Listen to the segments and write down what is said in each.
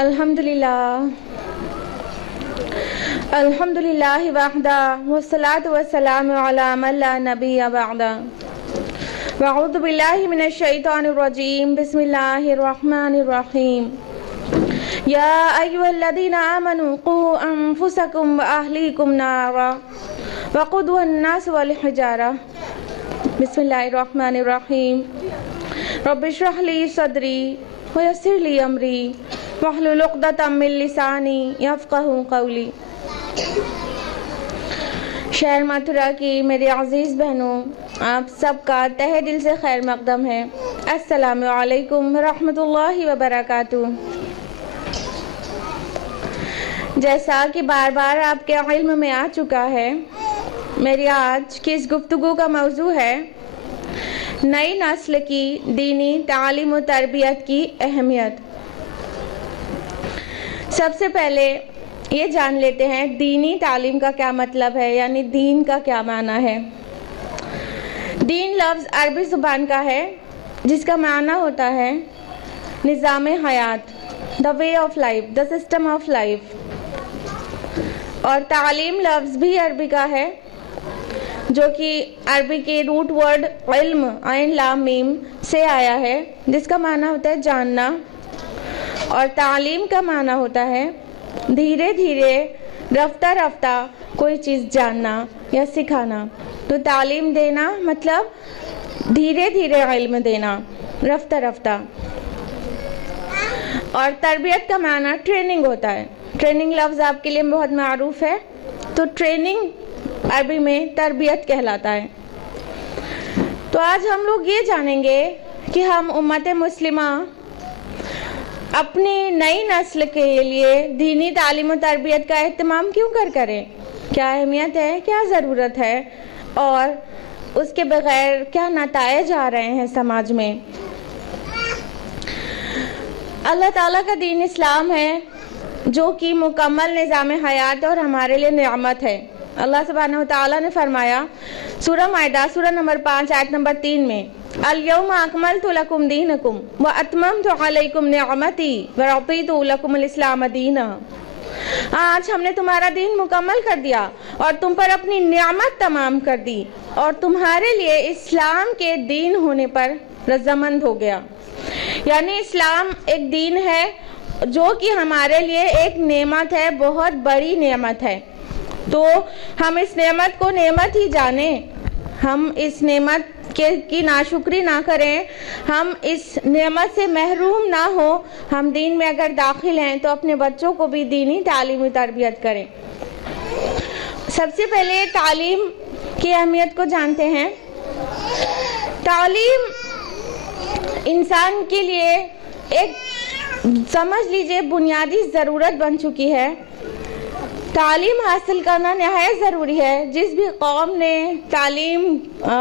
الحمدللہ وحدہ والصلاة والسلام علی من لا نبی بعدہ واعوذ باللہ من الشیطان الرجیم بسم اللہ الرحمن الرحیم یا ایھا الذین آمنوا قوا انفسکم واہلیکم نارا وقودها الناس والحجارہ بسم اللہ الرحمن الرحیم رب اشرح لی صدری ویسر لی امری واحلل عقدۃ من لسانی یفقہوا قولی۔ شہر متھرا کی میری عزیز بہنوں، آپ سب کا تہہ دل سے خیر مقدم ہے۔ السلام علیکم ورحمۃ اللہ وبرکاتہ۔ جیسا کہ بار بار آپ کے علم میں آ چکا ہے، میری آج کی اس گفتگو کا موضوع ہے نئی نسل کی دینی تعلیم و تربیت کی اہمیت۔ سب سے پہلے یہ جان لیتے ہیں دینی تعلیم کا کیا مطلب ہے، یعنی دین کا کیا معنی ہے۔ دین لفظ عربی زبان کا ہے جس کا معنی ہوتا ہے نظام حیات، the way of life, the system of life۔ اور تعلیم لفظ بھی عربی کا ہے جو کہ عربی کے روٹ ورڈ علم عین لام میم سے آیا ہے، جس کا معنی ہوتا ہے جاننا، اور تعلیم کا معنی ہوتا ہے دھیرے دھیرے رفتہ رفتہ کوئی چیز جاننا یا سکھانا۔ تو تعلیم دینا مطلب دھیرے دھیرے علم دینا، رفتہ رفتہ۔ اور تربیت کا معنی ٹریننگ ہوتا ہے۔ ٹریننگ لفظ آپ کے لیے بہت معروف ہے، تو ٹریننگ عربی میں تربیت کہلاتا ہے۔ تو آج ہم لوگ یہ جانیں گے کہ ہم امت مسلمہ اپنی نئی نسل کے لیے دینی تعلیم و تربیت کا اہتمام کیوں کریں، کیا اہمیت ہے، کیا ضرورت ہے، اور اس کے بغیر کیا نتائج آ رہے ہیں سماج میں۔ اللہ تعالیٰ کا دین اسلام ہے جو کہ مکمل نظام حیات اور ہمارے لیے نعمت ہے۔ اللہ سبحانہ وتعالیٰ نے فرمایا سورہ مائدہ سورہ نمبر 5 آیت نمبر 3 میں اليوم اکملت لکم دینکم واتممت علیکم نعمتی ورضیت لکم الاسلام دینا۔ آج ہم نے تمہارا دین مکمل کر دیا اور تم پر اپنی نعمت تمام کر دی اور تمہارے لیے اسلام کے دین ہونے پر رضامند ہو گیا۔ یعنی اسلام ایک دین ہے جو کہ ہمارے لیے ایک نعمت ہے، بہت بڑی نعمت ہے۔ تو ہم اس نعمت کو نعمت ہی جانیں، ہم اس نعمت کی ناشکری نہ کریں، ہم اس نعمت سے محروم نہ ہو۔ ہم دین میں اگر داخل ہیں تو اپنے بچوں کو بھی دینی تعلیم و تربیت کریں۔ سب سے پہلے تعلیم کی اہمیت کو جانتے ہیں۔ تعلیم انسان کے لیے ایک سمجھ لیجئے بنیادی ضرورت بن چکی ہے۔ تعلیم حاصل کرنا نہایت ضروری ہے۔ جس بھی قوم نے تعلیم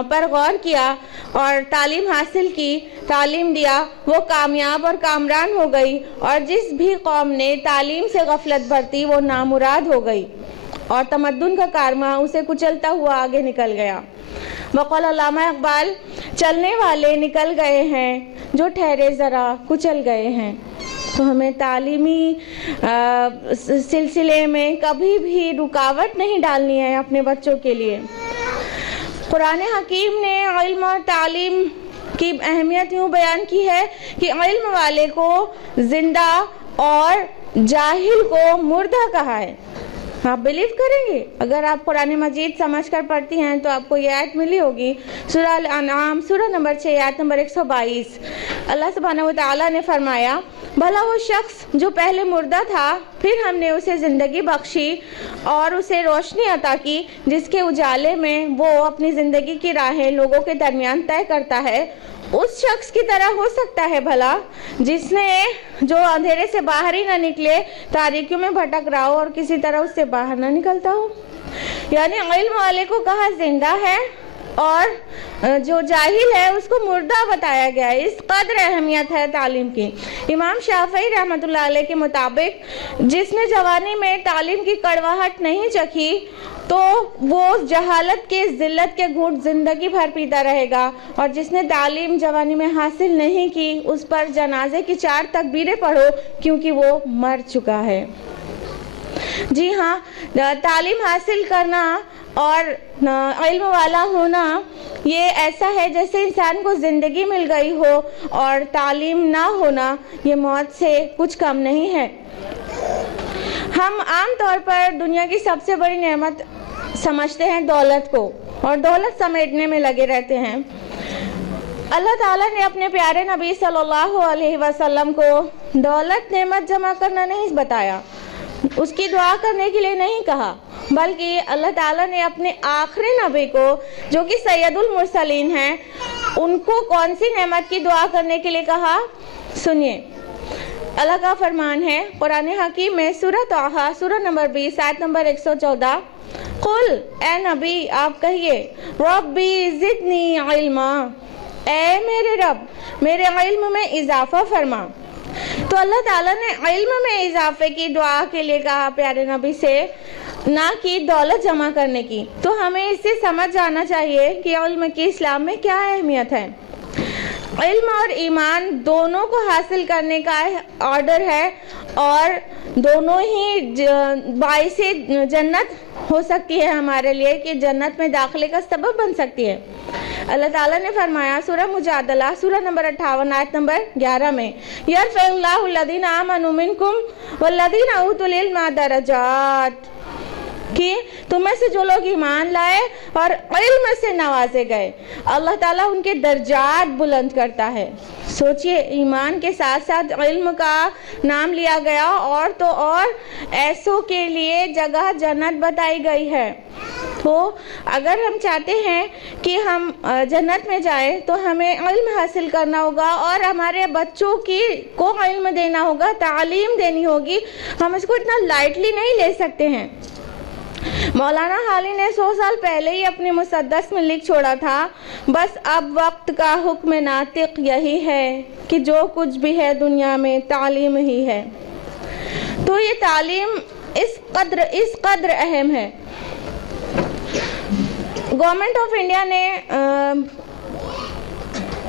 پر غور کیا اور تعلیم حاصل کی، تعلیم دیا، وہ کامیاب اور کامران ہو گئی، اور جس بھی قوم نے تعلیم سے غفلت برتی وہ نامراد ہو گئی اور تمدن کا کارواں اسے کچلتا ہوا آگے نکل گیا۔ وقال علامہ اقبال چلنے والے نکل گئے ہیں جو ٹھہرے ذرا کچل گئے ہیں۔ تو ہمیں تعلیمی سلسلے میں کبھی بھی رکاوٹ نہیں ڈالنی ہے اپنے بچوں کے لیے۔ قرآن حکیم نے علم اور تعلیم کی اہمیت یوں بیان کی ہے کہ علم والے کو زندہ اور جاہل کو مردہ کہا ہے۔ آپ بلیو کریں گے؟ اگر آپ قرآن مجید سمجھ کر پڑھتی ہیں تو آپ کو یہ آیت ملی ہوگی، سورہ الانعام سورہ نمبر 6 آیت نمبر 122۔ اللہ سبحانہ وتعالیٰ نے فرمایا بھلا وہ شخص جو پہلے مردہ تھا پھر ہم نے اسے زندگی بخشی اور اسے روشنی عطا کی جس کے اجالے میں وہ اپنی زندگی کی راہیں لوگوں کے درمیان طے کرتا ہے، اس شخص کی طرح ہو سکتا ہے بھلا جس نے جو اندھیرے سے باہر ہی نہ نکلے، تاریکیوں میں بھٹک رہا ہو اور کسی طرح اس سے باہر نہ نکلتا ہو۔ یعنی علم والے کو کہا زندہ ہے اور جو جاہل ہے اس کو مردہ بتایا گیا ہے۔ اس قدر اہمیت ہے تعلیم کی۔ امام شافعی رحمۃ اللہ علیہ کے مطابق جس نے جوانی میں تعلیم کی کڑواہٹ نہیں چکھی تو وہ جہالت کے ذلت کے گھونٹ زندگی بھر پیتا رہے گا، اور جس نے تعلیم جوانی میں حاصل نہیں کی اس پر جنازے کی 4 تکبیریں پڑھو کیونکہ وہ مر چکا ہے۔ جی ہاں، تعلیم حاصل کرنا اور علم والا ہونا یہ ایسا ہے جیسے انسان کو زندگی مل گئی ہو، اور تعلیم نہ ہونا یہ موت سے کچھ کم نہیں ہے۔ ہم عام طور پر دنیا کی سب سے بڑی نعمت سمجھتے ہیں دولت کو، اور دولت سمیٹنے میں لگے رہتے ہیں۔ اللہ تعالیٰ نے اپنے پیارے نبی صلی اللہ علیہ وسلم کو دولت نعمت جمع کرنا نہیں بتایا، اس کی دعا کرنے کے لیے نہیں کہا، بلکہ اللہ تعالیٰ نے اپنے آخری نبی کو جو کہ سید المرسلین ہیں ان کو کون سی نعمت کی دعا کرنے کے لیے کہا؟ سنیے، اللہ کا فرمان ہے قرآن حکیم میں سورہ طٰہٰ سورہ نمبر 20 آیت نمبر 114، قل اے نبی آپ کہیے ربی زدنی علما، اے میرے رب میرے علم میں اضافہ فرما۔ تو اللہ تعالیٰ نے علم میں اضافے کی دعا کے لیے کہا پیارے نبی سے، نہ کہ دولت جمع کرنے کی۔ تو ہمیں اس سے سمجھ جانا چاہیے کہ علم کی اسلام میں کیا اہمیت ہے۔ علم اور ایمان دونوں کو حاصل کرنے کا آرڈر ہے، اور دونوں ہی باعث جنت ہو سکتی ہے ہمارے لیے، کہ جنت میں داخلے کا سبب بن سکتی ہے۔ اللہ تعالیٰ نے فرمایا سورہ مجادلہ سورہ نمبر 58 آیت نمبر 11 میں، یرفع اللہ الذین آمنوا منکم والذین اوتوا العلم درجات، کہ تم میں سے جو لوگ ایمان لائے اور علم سے نوازے گئے اللہ تعالیٰ ان کے درجات بلند کرتا ہے۔ سوچئے، ایمان کے ساتھ ساتھ علم کا نام لیا گیا، اور تو اور ایسوں کے لیے جگہ جنت بتائی گئی ہے۔ تو اگر ہم چاہتے ہیں کہ ہم جنت میں جائیں تو ہمیں علم حاصل کرنا ہوگا، اور ہمارے بچوں کو علم دینا ہوگا، تعلیم دینی ہوگی۔ ہم اس کو اتنا لائٹلی نہیں لے سکتے ہیں۔ مولانا حالی نے 100 سال پہلے ہی اپنے مسدس میں لکھ چھوڑا تھا، بس اب وقت کا حکم ناطق یہی ہے کہ جو کچھ بھی ہے دنیا میں تعلیم ہی ہے۔ تو یہ تعلیم اس قدر اہم ہے۔ گورنمنٹ آف انڈیا نے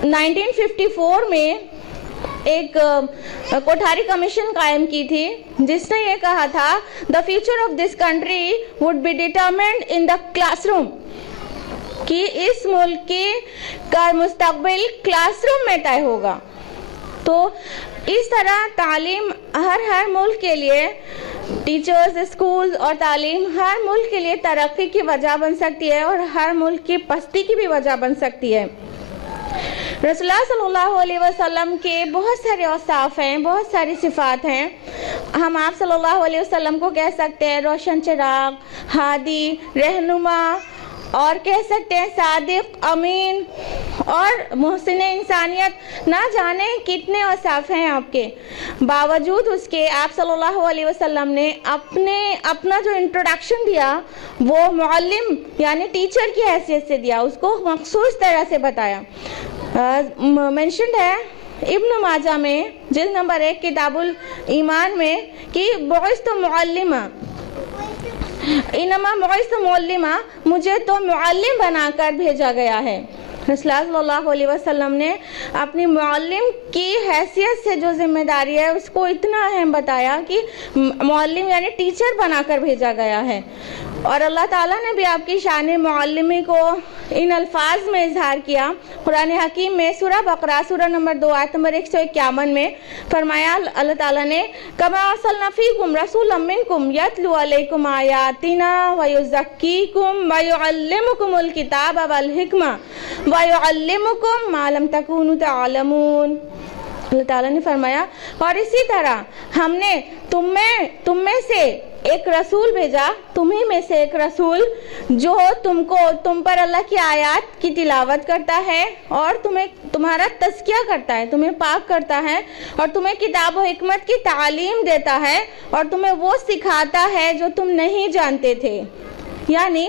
1954 میں ایک کوٹھاری کمیشن قائم کی تھی، جس نے یہ کہا تھا the future of this country would be determined in the classroom، کہ اس ملک کا مستقبل کلاس روم میں طے ہوگا۔ تو اس طرح تعلیم ہر ملک کے لیے، ٹیچرز، اسکول اور تعلیم ہر ملک کے لیے ترقی کی وجہ بن سکتی ہے، اور ہر ملک کی پستی کی بھی وجہ بن سکتی ہے۔ رسول اللہ صلی اللہ علیہ وسلم کے بہت سارے اوصاف ہیں، بہت ساری صفات ہیں۔ ہم آپ صلی اللہ علیہ وسلم کو کہہ سکتے ہیں روشن چراغ، ہادی، رہنما، اور کہہ سکتے ہیں صادق، امین اور محسن انسانیت۔ نہ جانے کتنے اوصاف ہیں آپ کے، باوجود اس کے آپ صلی اللہ علیہ وسلم نے اپنا جو انٹروڈکشن دیا وہ معلم یعنی ٹیچر کی حیثیت سے دیا، اس کو مخصوص طرح سے بتایا۔ مینشنڈ ہے ابن ماجہ میں جلد نمبر 1 کتاب الایمان میں کہ بعثت معلمہ، انما بعثت معلمہ، مجھے تو معلم بنا کر بھیجا گیا ہے۔ رسول اللہ صلی اللہ علیہ وسلم نے اپنی معلم کی حیثیت سے جو ذمہ داری ہے اس کو اتنا اہم بتایا کہ معلم یعنی ٹیچر بنا کر بھیجا گیا ہے۔ اور اللہ تعالیٰ نے بھی آپ کی شان معلمی کو ان الفاظ میں اظہار کیا۔ قرآن حکیم میں سورہ بقرہ سورہ نمبر 2 آیت نمبر 151 میں فرمایا اللہ تعالیٰ نے کما ارسلنا فیکم رسولا منکم یتلو علیکم آیاتنا ویزکیکم ویعلمکم الکتاب والحکمہ ویعلمکم ما لم تکونوا تعلمون۔ اللہ تعالیٰ نے فرمایا اور اسی طرح ہم نے تم میں سے ایک رسول بھیجا، تمہیں میں سے ایک رسول جو تم پر اللہ کی آیات کی تلاوت کرتا ہے اور تمہارا تزکیہ کرتا ہے، تمہیں پاک کرتا ہے، اور تمہیں کتاب و حکمت کی تعلیم دیتا ہے، اور تمہیں وہ سکھاتا ہے جو تم نہیں جانتے تھے۔ یعنی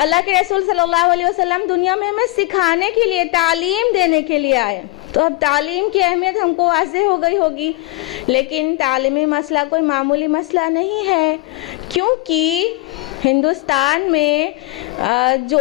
اللہ کے رسول صلی اللہ علیہ وسلم دنیا میں ہمیں سکھانے کے لیے، تعلیم دینے کے لیے آئے. تو اب تعلیم کی اہمیت ہم کو واضح ہو گئی ہوگی. لیکن تعلیمی مسئلہ کوئی معمولی مسئلہ نہیں ہے، کیونکہ ہندوستان میں جو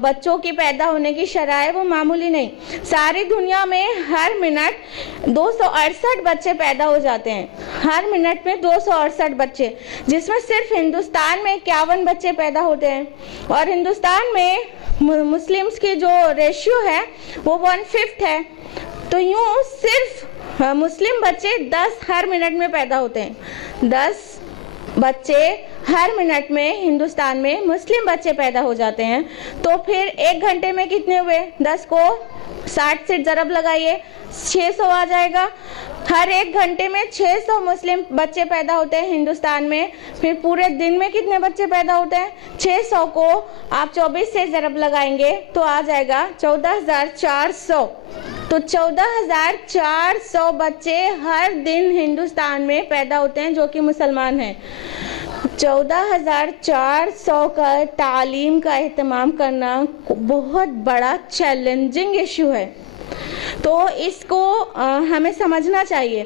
بچوں کی پیدا ہونے کی شرح ہے وہ معمولی نہیں. ساری دنیا میں ہر منٹ 268 بچے پیدا ہو جاتے ہیں. ہر منٹ میں 268 بچے، جس میں صرف ہندوستان میں 51 بچے پیدا ہوتے ہیں. اور ہندوستان میں مسلمز کی جو ریشیو ہے وہ 1/5 ہے. تو یوں صرف مسلم بچے 10 ہر منٹ میں پیدا ہوتے ہیں. 10 بچے ہر منٹ میں ہندوستان میں مسلم بچے پیدا ہو جاتے ہیں. تو پھر 1 گھنٹے میں کتنے ہوئے؟ 10 کو 60 سے ضرب لگائیے، 600 آ جائے گا. ہر 1 گھنٹے میں 600 مسلم بچے پیدا ہوتے ہیں ہندوستان میں. پھر پورے دن میں کتنے بچے پیدا ہوتے ہیں؟ 600 کو آپ 24 سے ضرب لگائیں گے تو آ جائے گا 14,400. تو 14,400 بچے ہر دن ہندوستان میں پیدا ہوتے ہیں جو کہ مسلمان ہیں. 14,400 کا تعلیم کا اہتمام کرنا بہت بڑا چیلنجنگ ایشو ہے. تو اس کو ہمیں سمجھنا چاہیے.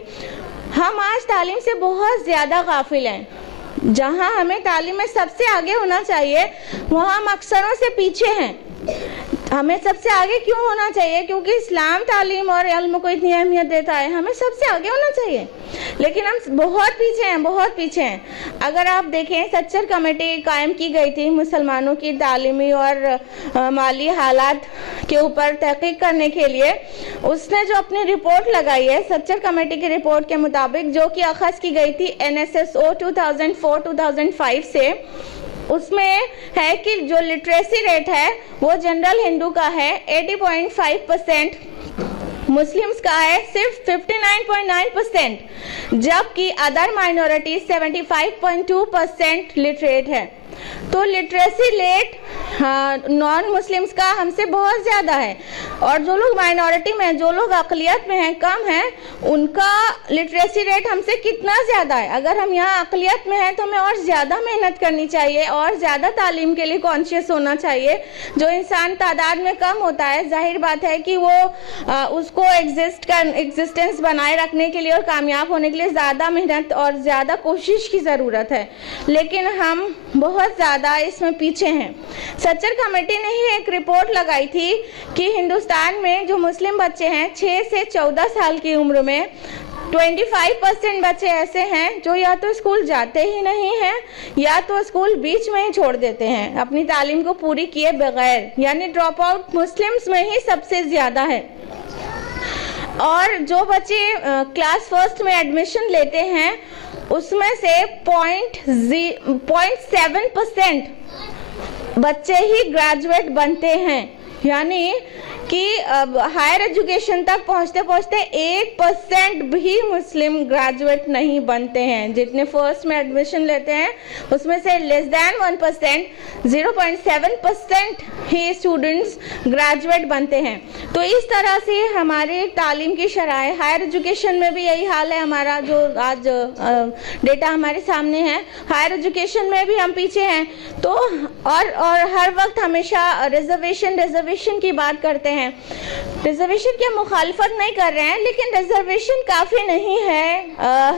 ہم آج تعلیم سے بہت زیادہ غافل ہیں. جہاں ہمیں تعلیم میں سب سے آگے ہونا چاہیے وہاں ہم اکثروں سے پیچھے ہیں. ہمیں سب سے آگے کیوں ہونا چاہیے؟ کیونکہ اسلام تعلیم اور علم کو اتنی اہمیت دیتا ہے. ہمیں سب سے آگے ہونا چاہیے، لیکن ہم بہت پیچھے ہیں، بہت پیچھے ہیں. اگر آپ دیکھیں، سچر کمیٹی قائم کی گئی تھی مسلمانوں کی تعلیمی اور مالی حالات کے اوپر تحقیق کرنے کے لیے. اس نے جو اپنی رپورٹ لگائی ہے سچر کمیٹی کی رپورٹ کے مطابق، جو کہ اخذ کی گئی تھی NSSO 2004-2005 سے، اس میں ہے کہ جو لٹریسی ریٹ ہے وہ جنرل ہندو کا ہے 80.5%، مسلمز کا ہے صرف 59.9%، جبکہ ادر مائنورٹیز 75.2% لٹریٹ ہے. تو لٹریسی ریٹ نان مسلمز کا ہم سے بہت زیادہ ہے. اور جو لوگ مائنورٹی میں ہیں، جو لوگ اقلیت میں ہیں، کم ہیں، ان کا لٹریسی ریٹ ہم سے کتنا زیادہ ہے. اگر ہم یہاں اقلیت میں ہیں تو ہمیں اور زیادہ محنت کرنی چاہیے اور زیادہ تعلیم کے لیے کانشیس ہونا چاہیے. جو انسان تعداد میں کم ہوتا ہے، ظاہر بات ہے کہ وہ اس کو ایگزسٹنس بنائے رکھنے کے لیے اور کامیاب ہونے کے لیے زیادہ محنت اور زیادہ کوشش کی ضرورت ہے. لیکن ہم بہت زیادہ اس میں پیچھے ہیں. سچر کمیٹی نے ہی ایک رپورٹ لگائی تھی کہ ہندوستان میں جو مسلم بچے ہیں 6 سے 14 سال کی عمر میں 25% بچے ایسے ہیں جو یا تو اسکول جاتے ہی نہیں ہیں یا تو اسکول بیچ میں ہی چھوڑ دیتے ہیں اپنی تعلیم کو پوری کیے بغیر. یعنی ڈراپ آؤٹ مسلمز میں ہی سب سے زیادہ ہے. اور جو بچے کلاس فرسٹ میں ایڈمیشن لیتے ہیں اس میں سے 0.7% بچے ہی گریجویٹ بنتے ہیں. یعنی کہ ہائر ایجوکیشن تک پہنچتے پہنچتے 1% بھی مسلم گریجویٹ نہیں بنتے ہیں. جتنے فرسٹ میں ایڈمیشن لیتے ہیں اس میں سے لیس دین 1%، 0.7% ہی اسٹوڈنٹس گریجویٹ بنتے ہیں. تو اس طرح سے ہماری تعلیم کی شرح، ہائر ایجوکیشن میں بھی یہی حال ہے ہمارا. جو آج ڈیٹا ہمارے سامنے ہے، ہائر ایجوکیشن میں بھی ہم پیچھے ہیں. تو اور ہر وقت ہمیشہ ریزرویشن کی بات کرتے ہیں. ریزرویشن کی مخالفت نہیں کر رہے ہیں، لیکن ریزرویشن کافی نہیں ہے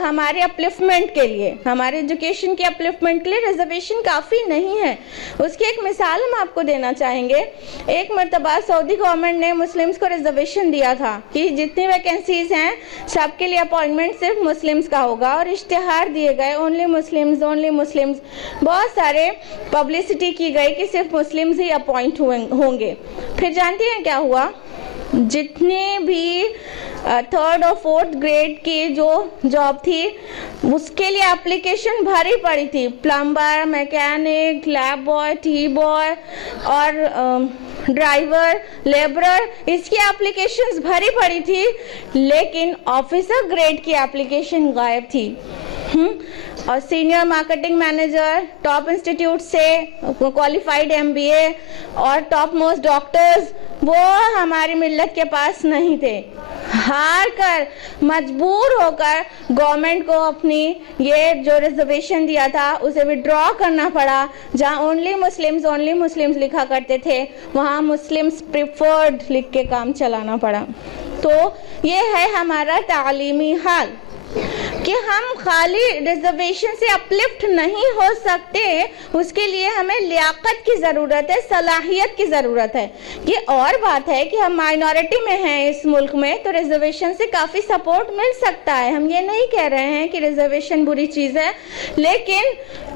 ہمارے اپلفمنٹ کے لیے، ہمارے ایجوکیشن کے اپلفمنٹ کے لیے ریزرویشن کافی نہیں ہے. اس کی ایک مثال ہم آپ کو دینا چاہیں گے. ایک مرتبہ سعودی گورنمنٹ نے مسلمز کو ریزرویشن دیا تھا کہ جتنی ویکنسیز ہیں سب کے لیے اپوائنٹمنٹ صرف مسلمز کا ہوگا، اور اشتہار دیے گئے اونلی مسلمز. بہت سارے پبلسٹی کی گئی کہ صرف مسلمز ہی اپوائنٹ ہوں گے. پھر جانتی ہیں کیا ہوا؟ جتنے بھی 3rd اور 4th گریڈ کی جو جاب تھی اس کے لیے اپلیکیشن بھری پڑی تھی. Plumber, mechanic, lab boy, T boy اور ڈرائیور، لیبرر، اس کی اپلیکیشنز بھری پڑی تھی، لیکن آفیسر گریڈ کی اپلیکیشن غائب تھی. اور senior marketing manager top institute سے کوالیفائڈ MBA اور ٹاپ موسٹ ڈاکٹرز وہ ہماری ملت کے پاس نہیں تھے. ہار کر مجبور ہو کر گورنمنٹ کو اپنی یہ جو ریزرویشن دیا تھا اسے وڈرا کرنا پڑا. جہاں اونلی مسلمز لکھا کرتے تھے وہاں مسلمز پریفرڈ لکھ کے کام چلانا پڑا. تو یہ ہے ہمارا تعلیمی حال کہ ہم خالی ریزرویشن سے اپلفٹ نہیں ہو سکتے. اس کے لیے ہمیں لیاقت کی ضرورت ہے, صلاحیت کی ضرورت ہے. یہ اور بات ہے کہ ہم مائنورٹی میں ہیں اس ملک میں تو ریزرویشن سے کافی سپورٹ مل سکتا ہے. ہم یہ نہیں کہہ رہے ہیں کہ ریزرویشن بری چیز ہے, لیکن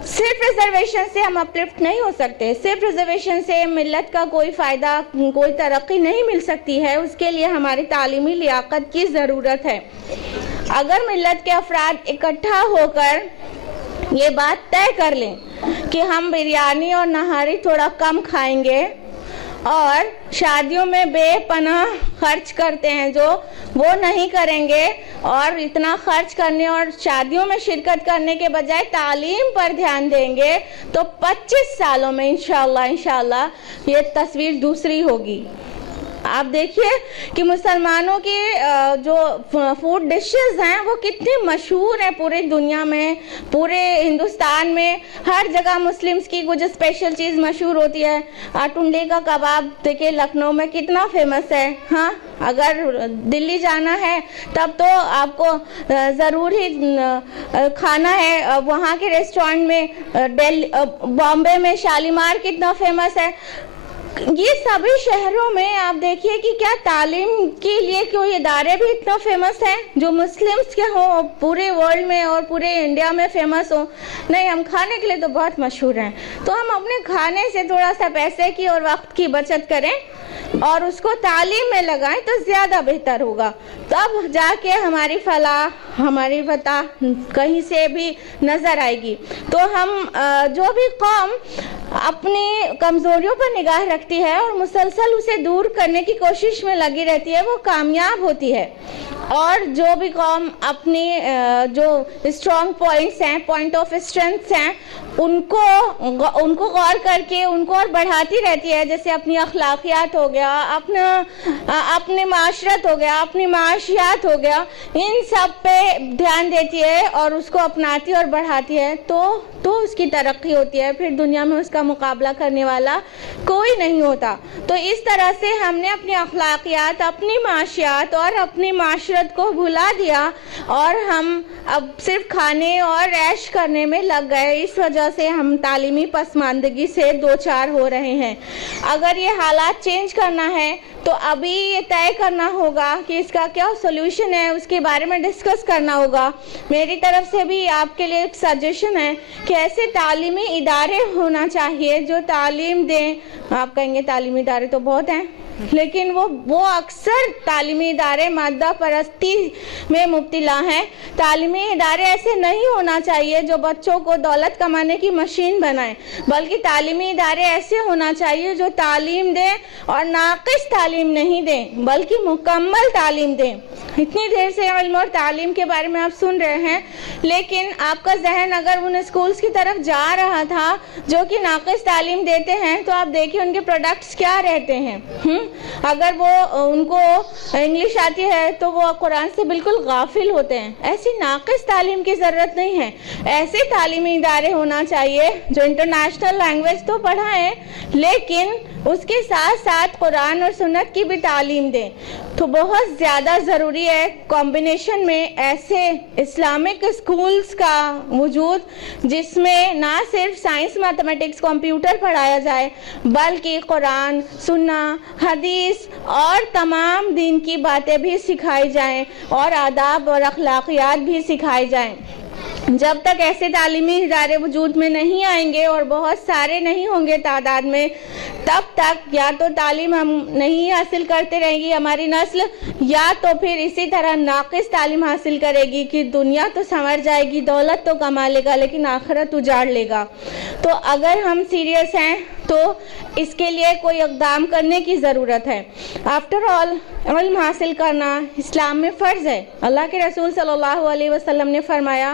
صرف ریزرویشن سے ہم اپلفٹ نہیں ہو سکتے. صرف ریزرویشن سے ملت کا کوئی فائدہ, کوئی ترقی نہیں مل سکتی ہے. اس کے لیے ہماری تعلیمی لیاقت کی ضرورت ہے. اگر ملت کے افراد اکٹھا ہو کر یہ بات طے کر لیں کہ ہم بریانی اور نہاری تھوڑا کم کھائیں گے اور شادیوں میں بے پناہ خرچ کرتے ہیں جو وہ نہیں کریں گے, اور اتنا خرچ کرنے اور شادیوں میں شرکت کرنے کے بجائے تعلیم پر دھیان دیں گے, تو 25 سالوں میں انشاءاللہ یہ تصویر دوسری ہوگی. آپ دیکھیے کہ مسلمانوں کی جو فوڈ ڈشز ہیں وہ کتنی مشہور ہیں پوری دنیا میں, پورے ہندوستان میں ہر جگہ مسلمز کی کچھ اسپیشل چیز مشہور ہوتی ہے. ٹنڈے کا کباب دیکھیں لکھنؤ میں کتنا فیمس ہے. ہاں اگر دلی جانا ہے تب تو آپ کو ضرور ہی کھانا ہے وہاں کے ریسٹورینٹ میں. بامبے میں شالیمار کتنا فیمس ہے. یہ سبھی شہروں میں آپ دیکھیے کہ کیا تعلیم کے لیے کوئی ادارے بھی اتنا فیمس ہیں جو مسلمز کے ہوں پورے ورلڈ میں اور پورے انڈیا میں فیمس ہوں؟ نہیں, ہم کھانے کے لیے تو بہت مشہور ہیں. تو ہم اپنے کھانے سے تھوڑا سا پیسے کی اور وقت کی بچت کریں اور اس کو تعلیم میں لگائیں تو زیادہ بہتر ہوگا. تب جا کے ہماری فلاح, ہماری فتح کہیں سے بھی نظر آئے گی. تو ہم جو بھی قوم اپنی کمزوریوں پر نگاہ رکھتی ہے اور مسلسل اسے دور کرنے کی کوشش میں لگی رہتی ہے وہ کامیاب ہوتی ہے. اور جو بھی قوم اپنی جو اسٹرانگ پوائنٹس ہیں, پوائنٹ آف اسٹرینتھ ہیں, ان کو غور کر کے ان کو اور بڑھاتی رہتی ہے. جیسے اپنی اخلاقیات ہو گیا, اپنے معاشرت ہو گیا, اپنی معاشیات ہو گیا, ان سب پہ دھیان دیتی ہے اور اس کو اپناتی اور بڑھاتی ہے تو اس کی ترقی ہوتی ہے. پھر دنیا میں اس کا مقابلہ کرنے والا کوئی نہیں ہوتا. تو اس طرح سے ہم نے اپنی اخلاقیات, اپنی معاشیات اور اپنی معاشرت کو بھلا دیا اور ہم اب صرف کھانے اور عیش کرنے میں لگ گئے. اس وجہ سے ہم تعلیمی پسماندگی سے دوچار ہو رہے ہیں. اگر یہ حالات چینج کرنا ہے تو ابھی یہ طے کرنا ہوگا کہ اس کا کیا سولوشن ہے, اس کے بارے میں ڈسکس کرنا ہوگا. میری طرف سے بھی آپ کے لیے ایک سجیشن ہے کہ ایسے تعلیمی ادارے ہونا چاہیے جو تعلیم دیں. آپ کہیں گے تعلیمی ادارے تو بہت ہیں, لیکن وہ اکثر تعلیمی ادارے مادہ پرستی میں مبتلا ہیں. تعلیمی ادارے ایسے نہیں ہونا چاہیے جو بچوں کو دولت کمانے کی مشین بنائیں, بلکہ تعلیمی ادارے ایسے ہونا چاہیے جو تعلیم دیں اور ناقص تعلیم نہیں دیں بلکہ مکمل تعلیم دیں. اتنی دیر سے علم اور تعلیم کے بارے میں آپ سن رہے ہیں, لیکن آپ کا ذہن اگر ان اسکولز کی طرف جا رہا تھا جو کہ ناقص تعلیم دیتے ہیں تو آپ دیکھیں ان کے پروڈکٹس کیا رہتے ہیں. اگر وہ ان کو انگلش آتی ہے تو وہ قرآن سے بالکل غافل ہوتے ہیں. ایسی ناقص تعلیم کی ضرورت نہیں ہے. ایسے تعلیمی ادارے ہونا چاہیے جو انٹرنیشنل لینگویج تو پڑھائیں لیکن اس کے ساتھ ساتھ قرآن اور سنت کی بھی تعلیم دیں. تو بہت زیادہ ضروری ہے کمبینیشن میں ایسے اسلامک اسکولز کا وجود جس میں نہ صرف سائنس, میتھمیٹکس, کمپیوٹر پڑھایا جائے بلکہ قرآن, سنت, حدیث اور تمام دین کی باتیں بھی سکھائی جائیں اور آداب اور اخلاقیات بھی سکھائی جائیں. جب تک ایسے تعلیمی ادارے وجود میں نہیں آئیں گے اور بہت سارے نہیں ہوں گے تعداد میں, تب تک یا تو تعلیم ہم نہیں حاصل کرتے رہیں گی ہماری نسل, یا تو پھر اسی طرح ناقص تعلیم حاصل کرے گی کہ دنیا تو سنور جائے گی, دولت تو کما لے گا لیکن آخرت اجاڑ لے گا. تو اگر ہم سیریس ہیں تو اس کے لیے کوئی اقدام کرنے کی ضرورت ہے. آفٹر آل علم حاصل کرنا اسلام میں فرض ہے. اللہ کے رسول صلی اللہ علیہ وسلم نے فرمایا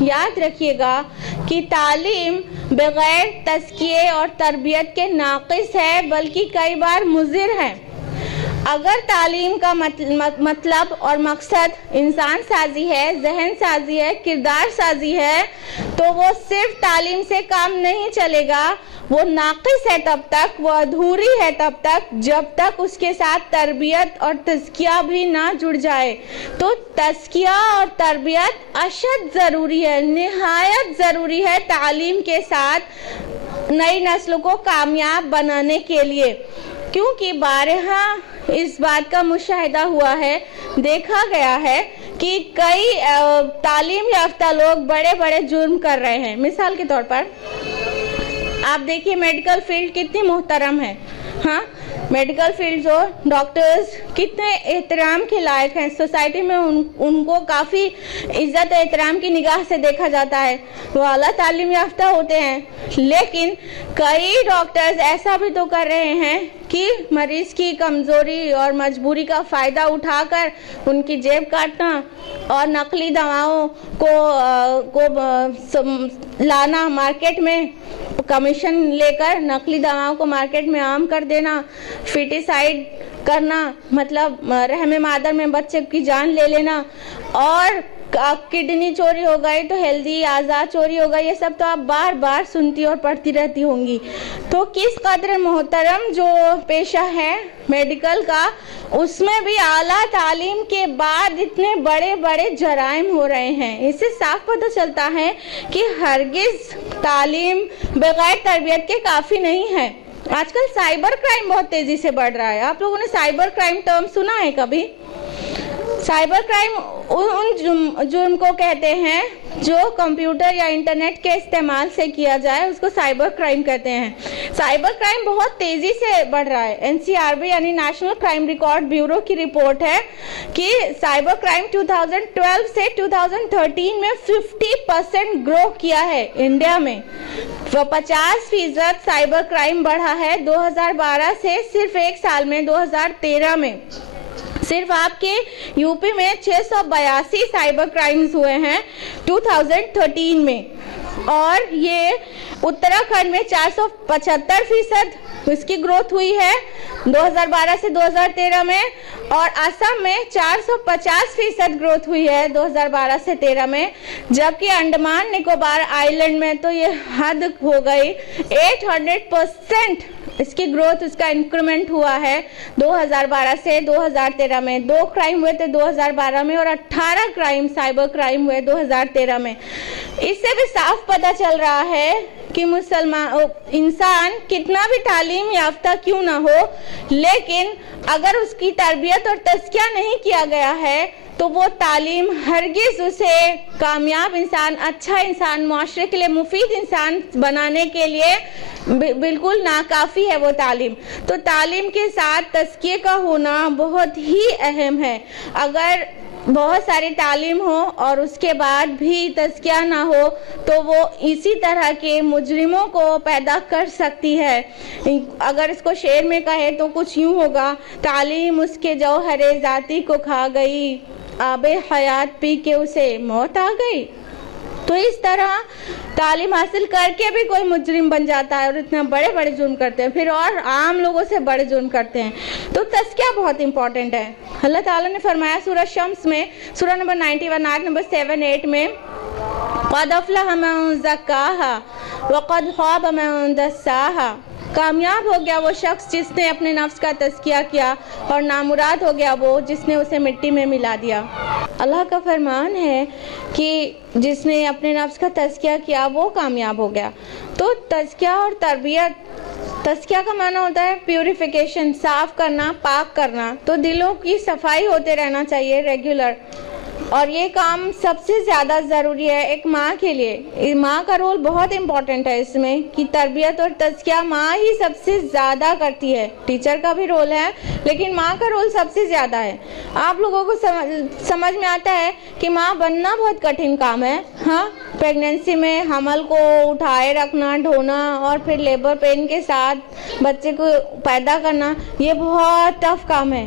یاد رکھیے گا کہ تعلیم بغیر تزکیے اور تربیت کے ناقص ہے، بلکہ کئی بار مضر ہے۔ اگر تعلیم کا مطلب اور مقصد انسان سازی ہے، ذہن سازی ہے، کردار سازی ہے، تو وہ صرف تعلیم سے کام نہیں چلے گا، وہ ناقص ہے تب تک، وہ ادھوری ہے تب تک جب تک اس کے ساتھ تربیت اور تزکیہ بھی نہ جڑ جائے۔ تو تزکیہ اور تربیت اشد ضروری ہے، نہایت ضروری ہے تعلیم کے ساتھ نئی نسل کو کامیاب بنانے کے لیے، کیونکہ بارہا اس بات کا مشاہدہ ہوا ہے، دیکھا گیا ہے کہ کئی تعلیم یافتہ لوگ بڑے بڑے جرم کر رہے ہیں۔ مثال کے طور پر آپ دیکھیے میڈیکل فیلڈ کتنی محترم ہے، ہاں میڈیکل فیلڈ جو ڈاکٹرز کتنے احترام کے لائق ہیں، سوسائٹی میں ان کو کافی عزت و احترام کی نگاہ سے دیکھا جاتا ہے، وہ اعلیٰ تعلیم یافتہ ہوتے ہیں، لیکن کئی ڈاکٹرز ایسا بھی تو کر رہے ہیں کہ مریض کی کمزوری اور مجبوری کا فائدہ اٹھا کر ان کی جیب کاٹنا اور نقلی دواؤں کو لانا مارکیٹ میں، کمیشن لے کر نقلی دواؤں کو مارکیٹ میں عام کر دینا، فیٹیسائڈ کرنا، مطلب رحم مادر میں بچے کی جان لے لینا، اور کڈنی چوری ہو گئی تو ہیلدی اعضاء چوری ہو گئی، یہ سب تو آپ بار بار سنتی اور پڑھتی رہتی ہوں گی۔ تو کس قدر محترم جو پیشہ ہے میڈیکل کا، اس میں بھی اعلیٰ تعلیم کے بعد اتنے بڑے بڑے جرائم ہو رہے ہیں۔ اس سے صاف پتہ چلتا ہے کہ ہرگز تعلیم بغیر تربیت کے کافی نہیں ہے۔ آج کل سائبر کرائم بہت تیزی سے بڑھ رہا ہے۔ آپ لوگوں نے سائبر کرائم ٹرم سنا ہے کبھی؟ سائبر کرائم ان جرم کو کہتے ہیں جو کمپیوٹر یا انٹرنیٹ کے استعمال سے کیا جائے، اس کو سائبر کرائم کہتے ہیں۔ سائبر کرائم بہت تیزی سے بڑھ رہا ہے۔ NCRB یعنی نیشنل کرائم ریکارڈ بیورو کی رپورٹ ہے کہ سائبر کرائم 2012 سے 2013 میں 50% گرو کیا ہے انڈیا میں، 50% سائبر کرائم بڑھا ہے 2012 سے، صرف ایک سال میں 2013 میں صرف آپ کے یوپی میں 682 سائبر کرائمز ہوئے ہیں 2013 میں، اور یہ اتراکھنڈ میں 475% اس کی گروتھ ہوئی ہے 2012 سے 2013 میں، اور آسام میں 450% گروتھ ہوئی ہے 2012 سے 13 میں، جبکہ انڈمان نکوبار آئی لینڈ میں تو یہ حد ہو گئی، 800% اس کی گروتھ، اس کا انکریمنٹ ہوا ہے 2012 سے 2013 میں۔ 2 کرائم ہوئے تھے 2012 میں اور 18 کرائم سائبر کرائم ہوئے 2013 میں۔ اس سے بھی صاف پتہ چل رہا ہے کہ انسان کتنا بھی تعلیم یافتہ کیوں نہ ہو، لیکن اگر اس کی تربیت اور تزکیہ نہیں کیا گیا ہے تو وہ تعلیم ہرگز اسے کامیاب انسان، اچھا انسان، معاشرے کے لیے مفید انسان بنانے کے لیے بالکل ناکافی ہے وہ تعلیم۔ تو تعلیم کے ساتھ تزکیے کا ہونا بہت ہی اہم ہے۔ اگر بہت ساری تعلیم ہو اور اس کے بعد بھی تزکیہ نہ ہو تو وہ اسی طرح کے مجرموں کو پیدا کر سکتی ہے۔ اگر اس کو شعر میں کہے تو کچھ یوں ہوگا: تعلیم اس کے جوہر ذاتی کو کھا گئی، آب حیات پی کے اسے موت آ گئی۔ تو اس طرح تعلیم حاصل کر کے بھی کوئی مجرم بن جاتا ہے اور اتنا بڑے بڑے جرم کرتے ہیں، پھر اور عام لوگوں سے بڑے جرم کرتے ہیں۔ تو تزکیہ بہت امپورٹنٹ ہے۔ اللہ تعالیٰ نے فرمایا سورہ شمس میں، سورہ نمبر 91 آیت نمبر 7-8 میں، قَدْ أَفْلَحَ مَن زَكَّاهَا وَقَدْ خَابَ مَن دَسَّاهَا۔ کامیاب ہو گیا وہ شخص جس نے اپنے نفس کا تزکیہ کیا، اور نامراد ہو گیا وہ جس نے اسے مٹی میں ملا دیا۔ اللہ کا فرمان ہے کہ جس نے اپنے نفس کا تزکیہ کیا وہ کامیاب ہو گیا۔ تو تزکیہ اور تربیت، تزکیہ کا معنی ہوتا ہے پیوریفیکیشن، صاف کرنا، پاک کرنا۔ تو دلوں کی صفائی ہوتے رہنا چاہیے ریگولر، اور یہ کام سب سے زیادہ ضروری ہے ایک ماں کے لیے۔ ماں کا رول بہت امپورٹنٹ ہے اس میں، کہ تربیت اور تزکیہ ماں ہی سب سے زیادہ کرتی ہے۔ ٹیچر کا بھی رول ہے لیکن ماں کا رول سب سے زیادہ ہے۔ آپ لوگوں کو سمجھ میں آتا ہے کہ ماں بننا بہت کٹھن کام ہے، ہاں، پریگننسی میں حمل کو اٹھائے رکھنا، ڈھونا، اور پھر لیبر پین کے ساتھ بچے کو پیدا کرنا، یہ بہت ٹف کام ہے۔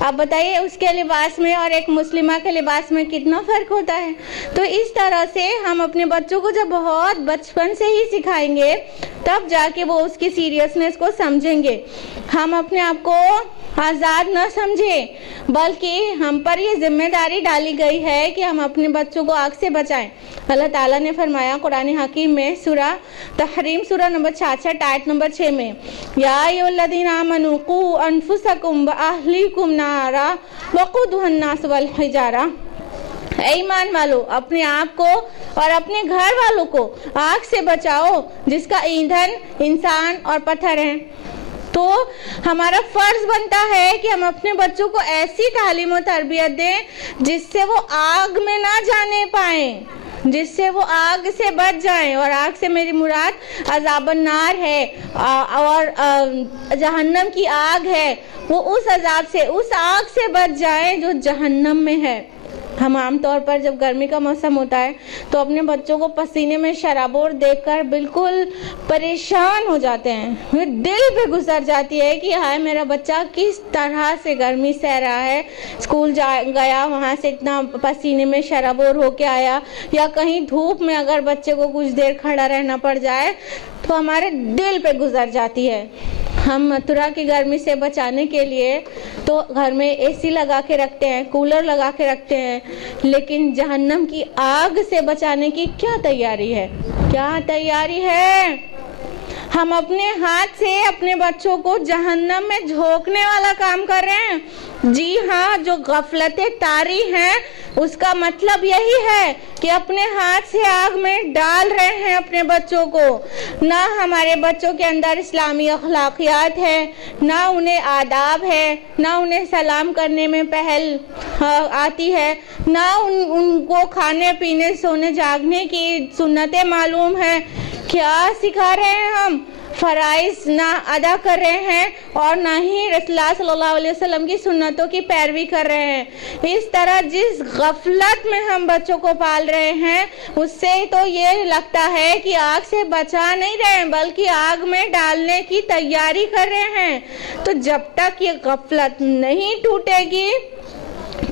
آپ بتائیے اس کے لباس میں اور ایک مسلمہ کے لباس میں کتنا فرق ہوتا ہے. تو اس طرح سے ہم اپنے بچوں کو جب بہت بچپن سے ہی سکھائیں گے تب جا کے وہ اس کی سیریسنس کو سمجھیں گے. ہم اپنے آپ کو آزاد نہ سمجھیں بلکہ ہم پر یہ ذمہ داری ڈالی گئی ہے کہ ہم اپنے بچوں کو آگ سے بچائیں. اللہ تعالیٰ نے فرمایا قرآن حکیم میں سورہ تحریم سورہ نمبر 66 آیت نمبر 6 میں یا ایھا الذین آمنوا قوا انفسکم واہلیکم نارا وقودھا الناس والحجارہ. اے ایمان والو اپنے آپ کو اور اپنے گھر والوں کو آگ سے بچاؤ جس کا ایندھن انسان اور پتھر ہیں. تو ہمارا فرض بنتا ہے کہ ہم اپنے بچوں کو ایسی تعلیم و تربیت دیں جس سے وہ آگ میں نہ جانے پائیں, جس سے وہ آگ سے بچ جائیں. اور آگ سے میری مراد عذاب النار ہے اور جہنم کی آگ ہے. وہ اس عذاب سے, اس آگ سے بچ جائیں جو جہنم میں ہے. ہم عام طور پر جب گرمی کا موسم ہوتا ہے تو اپنے بچوں کو پسینے میں شرابور دیکھ کر بالکل پریشان ہو جاتے ہیں. دل پہ گزر جاتی ہے کہ ہائے میرا بچہ کس طرح سے گرمی سہ رہا ہے, اسکول گیا وہاں سے اتنا پسینے میں شرابور ہو کے آیا, یا کہیں دھوپ میں اگر بچے کو کچھ دیر کھڑا رہنا پڑ جائے تو ہمارے دل پہ گزر جاتی ہے. ہم متھرا کی گرمی سے بچانے کے لیے تو گھر میں اے سی لگا کے رکھتے ہیں, کولر لگا کے رکھتے ہیں, لیکن جہنم کی آگ سے بچانے کی کیا تیاری ہے؟ کیا تیاری ہے؟ ہم اپنے ہاتھ سے اپنے بچوں کو جہنم میں جھونکنے والا کام کر رہے ہیں. جی ہاں, جو غفلتیں طاری ہیں اس کا مطلب یہی ہے کہ اپنے ہاتھ سے آگ میں ڈال رہے ہیں اپنے بچوں کو. نہ ہمارے بچوں کے اندر اسلامی اخلاقیات ہے, نہ انہیں آداب ہے, نہ انہیں سلام کرنے میں پہل آتی ہے, نہ ان کو کھانے پینے سونے جاگنے کی سنتیں معلوم ہیں. کیا سکھا رہے ہیں ہم؟ فرائض نہ ادا کر رہے ہیں اور نہ ہی رسول اللہ صلی اللہ علیہ وسلم کی سنتوں کی پیروی کر رہے ہیں. اس طرح جس غفلت میں ہم بچوں کو پال رہے ہیں اس سے تو یہ لگتا ہے کہ آگ سے بچا نہیں رہے بلکہ آگ میں ڈالنے کی تیاری کر رہے ہیں. تو جب تک یہ غفلت نہیں ٹوٹے گی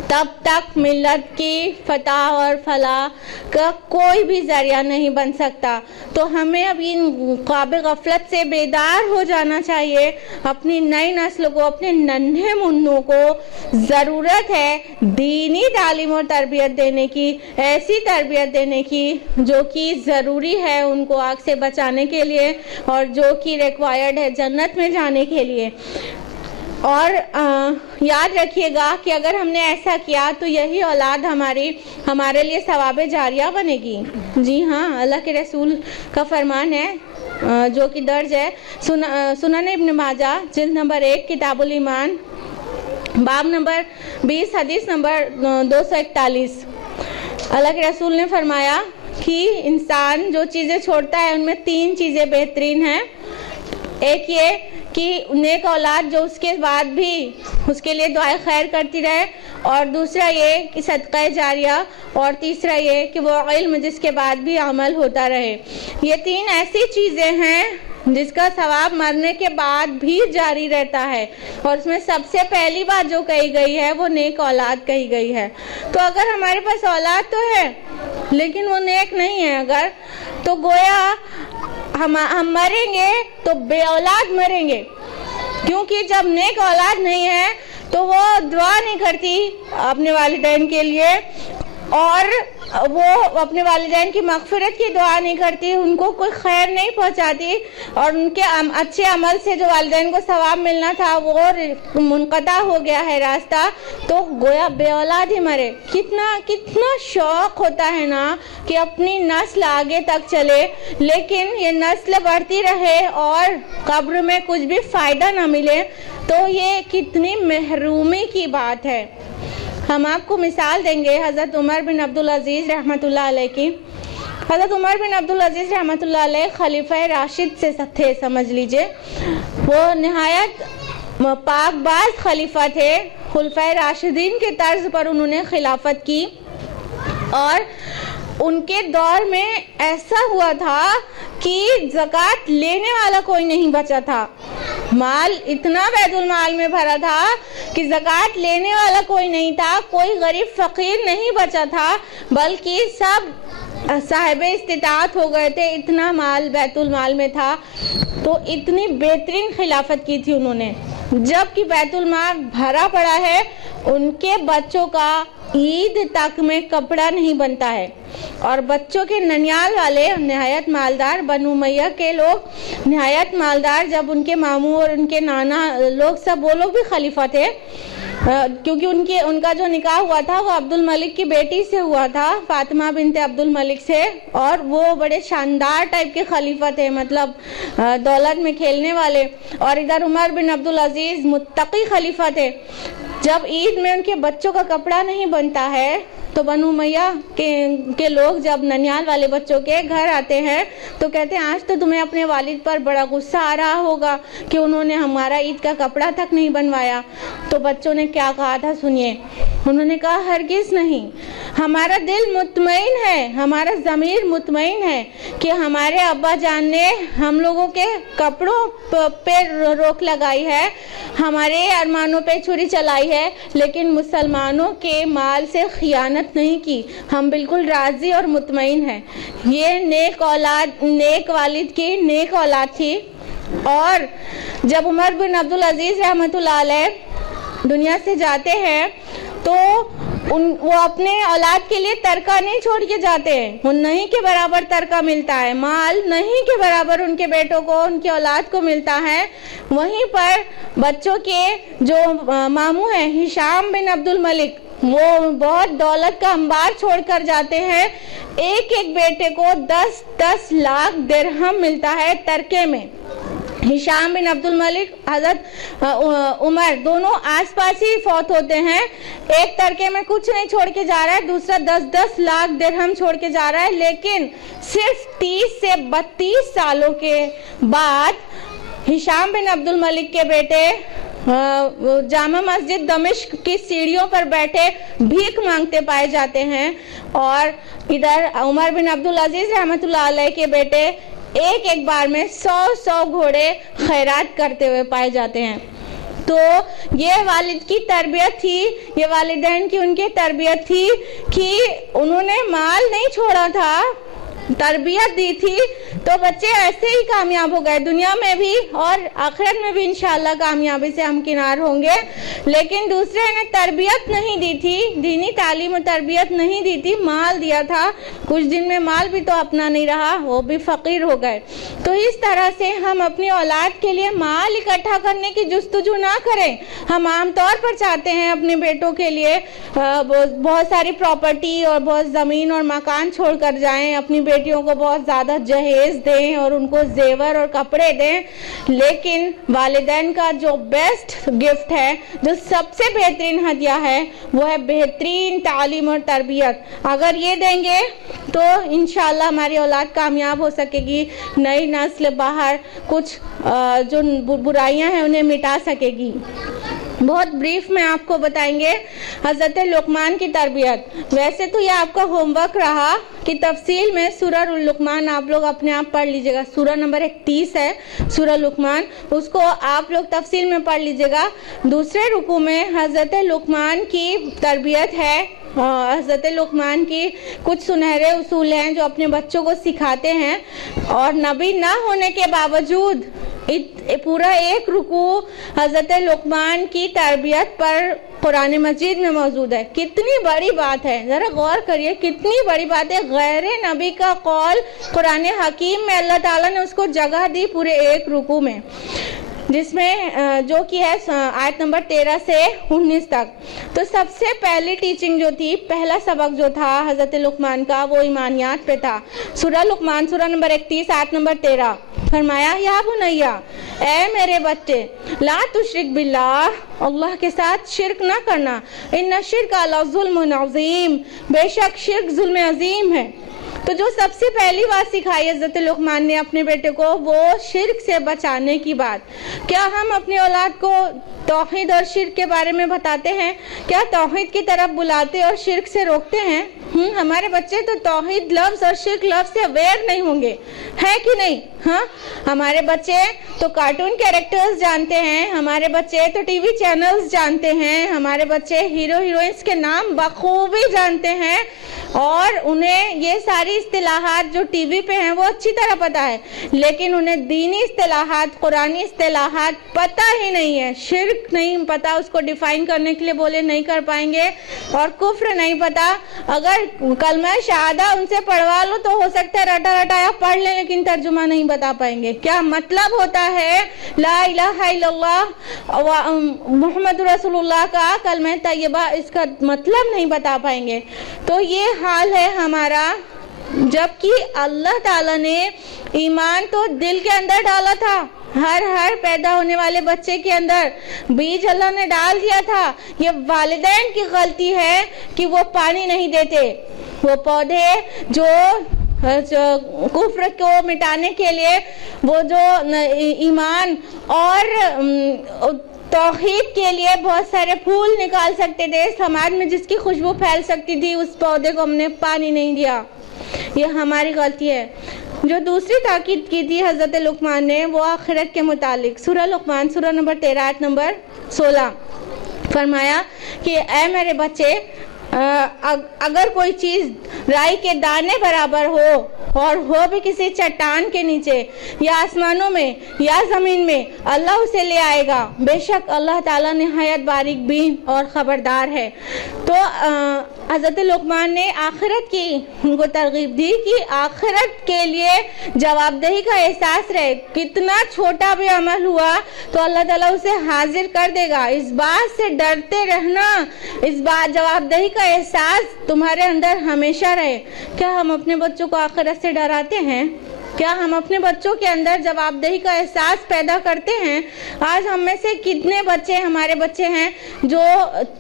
تب تک ملت کی فتح اور فلاح کا کوئی بھی ذریعہ نہیں بن سکتا. تو ہمیں اب ان خواب غفلت سے بیدار ہو جانا چاہیے. اپنی نئی نسل کو, اپنے ننھے منوں کو ضرورت ہے دینی تعلیم اور تربیت دینے کی, ایسی تربیت دینے کی جو کہ ضروری ہے ان کو آگ سے بچانے کے لیے اور جو کہ ریکوائرڈ ہے جنت میں جانے کے لیے. اور یاد رکھیے گا کہ اگر ہم نے ایسا کیا تو یہی اولاد ہمارے لیے ثواب جاریہ بنے گی. جی ہاں, اللہ کے رسول کا فرمان ہے جو کہ درج ہے سنن ابن ماجہ جلد نمبر 1 کتاب الایمان باب نمبر 20 حدیث نمبر 241. اللہ کے رسول نے فرمایا کہ انسان جو چیزیں چھوڑتا ہے ان میں 3 چیزیں بہترین ہیں. ایک یہ کہ نیک اولاد جو اس کے بعد بھی اس کے لیے دعائے خیر کرتی رہے, اور دوسرا یہ کہ صدقہ جاریہ, اور تیسرا یہ کہ وہ علم جس کے بعد بھی عمل ہوتا رہے. یہ 3 ایسی چیزیں ہیں جس کا ثواب مرنے کے بعد بھی جاری رہتا ہے, اور اس میں سب سے پہلی بات جو کہی گئی ہے وہ نیک اولاد کہی گئی ہے. تو اگر ہمارے پاس اولاد تو ہے لیکن وہ نیک نہیں ہے اگر, تو گویا ہم مریں گے تو بے اولاد مریں گے. کیونکہ جب نیک اولاد نہیں ہے تو وہ دعا نہیں کرتی اپنے والدین کے لیے, اور وہ اپنے والدین کی مغفرت کی دعا نہیں کرتی, ان کو کوئی خیر نہیں پہنچاتی, اور ان کے اچھے عمل سے جو والدین کو ثواب ملنا تھا وہ منقطع ہو گیا ہے راستہ, تو گویا بے اولاد ہی مرے. کتنا شوق ہوتا ہے نا کہ اپنی نسل آگے تک چلے, لیکن یہ نسل بڑھتی رہے اور قبر میں کچھ بھی فائدہ نہ ملے, تو یہ کتنی محرومی کی بات ہے. ہم آپ کو مثال دیں گے حضرت عمر بن عبدالعزیز رحمۃ اللہ علیہ کی. حضرت عمر بن عبدالعزیز رحمۃ اللہ علیہ خلیفہ راشد سے تھے, سمجھ لیجئے. وہ نہایت پاک باز خلیفہ تھے. خلفۂ راشدین کے طرز پر انہوں نے خلافت کی, اور ان کے دور میں ایسا ہوا تھا کہ زکوٰۃ لینے والا کوئی نہیں بچا تھا. مال اتنا بیت المال میں بھرا تھا کہ زکوٰۃ لینے والا کوئی نہیں تھا، کوئی غریب فقیر نہیں بچا تھا، بلکہ سب صاحب استطاعت ہو گئے تھے، اتنا مال بیت المال میں تھا۔ تو اتنی بہترین خلافت کی تھی انہوں نے، جب کہ بیت المال بھرا پڑا ہے، ان کے بچوں کا عید تک میں کپڑا نہیں بنتا ہے، اور بچوں کے ننیال والے نہایت مالدار، بنو امیہ کے لوگ نہایت مالدار، جب ان کے ماموں اور ان کے نانا لوگ سب وہ لوگ بھی خلیفہ تھے، کیونکہ ان کا جو نکاح ہوا تھا وہ عبد الملک کی بیٹی سے ہوا تھا، فاطمہ بنت عبد الملک سے، اور وہ بڑے شاندار ٹائپ کے خلیفہ تھے، مطلب دولت میں کھیلنے والے۔ اور ادھر عمر بن عبد العزیز متقی خلیفہ تھے۔ جب عید میں ان کے بچوں کا کپڑا نہیں بنتا ہے تو بنو امیہ کے لوگ جب ننیال والے بچوں کے گھر آتے ہیں تو کہتے ہیں آج تو تمہیں اپنے والد پر بڑا غصہ آ رہا ہوگا کہ انہوں نے ہمارا عید کا کپڑا تک نہیں بنوایا۔ تو بچوں نے کیا کہا تھا سنیے، انہوں نے کہا ہرگز نہیں، ہمارا دل مطمئن ہے، ہمارا ضمیر مطمئن ہے کہ ہمارے ابا جان نے ہم لوگوں کے کپڑوں پہ روک لگائی ہے، ہمارے ارمانوں پہ چھری چلائی ہے، لیکن مسلمانوں کے مال سے خیانت نہیں کی، ہم بالکل راضی اور مطمئن ہیں۔ یہ نیک والد کی نیک اولاد تھی۔ اور جب عمر بن عبد العزیز رحمۃ اللہ علیہ دنیا سے جاتے ہیں تو وہ اپنے اولاد کے لیے ترکہ نہیں چھوڑ کے جاتے ہیں، وہ نہیں کے برابر ترکہ ملتا ہے، مال نہیں کے برابر ان کے بیٹوں کو، ان کی اولاد کو ملتا ہے۔ وہیں پر بچوں کے جو ماموں ہیں ہشام بن عبد الملک، وہ بہت دولت کا انبار چھوڑ کر جاتے ہیں، ایک ایک بیٹے کو 10 لاکھ درہم ملتا ہے ترکے میں۔ ہشام بن عبد الملک، حضرت عمر، دونوں آس پاس ہی فوت ہوتے ہیں، ایک ترکے میں کچھ نہیں چھوڑ کے جا رہا ہے، دوسرا 10 لاکھ درہم چھوڑ کے جا رہا ہے، لیکن صرف 30 سے 32 سالوں کے بعد ہشام بن عبد الملک کے بیٹے جامع مسجد دمشق کی سیڑھیوں پر بیٹھے بھیک مانگتے پائے جاتے ہیں، اور ادھر عمر بن عبد العزیز رحمۃ اللہ علیہ کے بیٹے ایک بار میں 100 گھوڑے خیرات کرتے ہوئے پائے جاتے ہیں۔ تو یہ والد کی تربیت تھی، یہ والدین کی ان کی تربیت تھی کہ انہوں نے مال نہیں چھوڑا تھا، تربیت دی تھی، تو بچے ایسے ہی کامیاب ہو گئے، دنیا میں بھی اور آخرت میں بھی انشاءاللہ کامیابی سے ہمکنار ہوں گے۔ لیکن دوسرے نے تربیت نہیں دی تھی، دینی تعلیم و تربیت نہیں دی تھی، مال دیا تھا، کچھ دن میں مال بھی تو اپنا نہیں رہا، وہ بھی فقیر ہو گئے۔ تو اس طرح سے ہم اپنی اولاد کے لیے مال اکٹھا کرنے کی جستجو نہ کریں۔ ہم عام طور پر چاہتے ہیں اپنے بیٹوں کے لیے بہت ساری پراپرٹی اور بہت زمین اور مکان چھوڑ کر جائیں، اپنی بیٹیوں کو بہت زیادہ جہیز دیں اور ان کو زیور اور کپڑے دیں، لیکن والدین کا جو بیسٹ گفٹ ہے، جو سب سے بہترین ہدیہ ہے، وہ ہے بہترین تعلیم اور تربیت۔ اگر یہ دیں گے تو انشاءاللہ ہماری اولاد کامیاب ہو سکے گی، نئی نسل باہر کچھ جو برائیاں ہیں انہیں مٹا سکے گی۔ بہت بریف میں آپ کو بتائیں گے حضرت لقمان کی تربیت۔ ویسے تو یہ آپ کا ہوم ورک رہا کہ تفصیل میں سورہ لقمان آپ لوگ اپنے آپ پڑھ لیجئے گا، سورہ نمبر 31 ہے سورہ لقمان، اس کو آپ لوگ تفصیل میں پڑھ لیجئے گا۔ دوسرے رکوع میں حضرت لقمان کی تربیت ہے، حضرت لقمان کی کچھ سنہرے اصول ہیں جو اپنے بچوں کو سکھاتے ہیں، اور نبی نہ ہونے کے باوجود پورا ایک رکوع حضرت لقمان کی تربیت پر قرآن مجید میں موجود ہے۔ کتنی بڑی بات ہے، ذرا غور کریے، کتنی بڑی بات ہے، غیر نبی کا قول قرآن حکیم میں اللہ تعالیٰ نے اس کو جگہ دی پورے ایک رکوع میں، جس میں جو کی ہے آیت نمبر 13 سے 19 تک۔ تو سب سے پہلی ٹیچنگ جو تھی، پہلا سبق جو تھا حضرت لقمان کا، وہ ایمانیات پہ تھا۔ سورہ لقمان سورہ نمبر 31 آیت نمبر 13 فرمایا، یا بنیا، اے میرے بچے، لا تشرک باللہ، اللہ کے ساتھ شرک نہ کرنا، ان الشرک لظلم عظیم، بے شک شرک ظلم عظیم ہے۔ تو جو سب سے پہلی بات سکھائی حضرت لقمان نے اپنے بیٹے کو وہ شرک سے بچانے کی بات. کیا ہم اپنی اولاد کو توحید اور شرک کے بارے میں بتاتے ہیں؟ کیا توحید کی طرف بلاتے اور شرک سے روکتے ہیں؟ ہمارے بچے تو توحید لفظ اور شرک لفظ سے اویئر نہیں ہوں گے، ہے کہ نہیں؟ ہاں، ہمارے بچے تو کارٹون کیریکٹرز جانتے ہیں، ہمارے بچے تو ٹی وی چینلز جانتے ہیں، ہمارے بچے ہیرو ہیروئنس کے نام بخوبی جانتے ہیں، اور انہیں یہ ساری اصطلاحات جو ٹی وی پہ ہیں وہ اچھی طرح پتہ ہے، لیکن انہیں دینی اصطلاحات، قرآنی اصطلاحات پتہ ہی نہیں ہے. شرک نہیں پتہ، اس کو ڈیفائن کرنے کے لیے بولے نہیں کر پائیں گے، اور کفر نہیں پتہ. اگر کلمہ شہادہ ان سے پڑھوا لو تو ہو سکتا ہے رٹا رٹایا پڑھ لیں، لیکن ترجمہ نہیں بتا پائیں گے. کیا مطلب ہوتا ہے لا الہ الا اللہ محمد رسول اللہ کا کلمہ طیبہ، اس کا مطلب نہیں بتا پائیں گے. تو یہ حال ہے ہمارا، جبکہ اللہ تعالیٰ نے ایمان تو دل کے اندر ڈالا تھا، ہر پیدا ہونے والے بچے کے اندر بیج اللہ نے ڈال دیا تھا. یہ والدین کی غلطی ہے کہ وہ پانی نہیں دیتے. وہ پودے جو کفر کو مٹانے کے لیے وہ جو ایمان اور توحید کے لیے بہت سارے پھول نکال سکتے تھے، سماج میں جس کی خوشبو پھیل سکتی تھی، اس پودے کو ہم نے پانی نہیں دیا. یہ ہماری غلطی ہے. جو دوسری تاکید کی تھی حضرت لقمان نے وہ آخرت کے متعلق. سورہ لقمان سورہ نمبر 13 آیت نمبر 16 فرمایا کہ اے میرے بچے، اگر کوئی چیز رائی کے دانے برابر ہو اور ہو بھی کسی چٹان کے نیچے یا آسمانوں میں یا زمین میں، اللہ اسے لے آئے گا. بے شک اللہ تعالیٰ نہایت باریک بین اور خبردار ہے. تو حضرت لقمان نے آخرت کی ان کو ترغیب دی کہ آخرت کے لیے جواب دہی کا احساس رہے. کتنا چھوٹا بھی عمل ہوا تو اللہ تعالیٰ اسے حاضر کر دے گا. اس بات سے ڈرتے رہنا، اس بات جواب دہی کا احساس تمہارے اندر ہمیشہ رہے. کیا ہم اپنے بچوں کو آخرت سے ڈراتے ہیں؟ کیا ہم اپنے بچوں کے اندر جواب دہی کا احساس پیدا کرتے ہیں؟ آج ہم میں سے کتنے بچے ہمارے بچے ہیں جو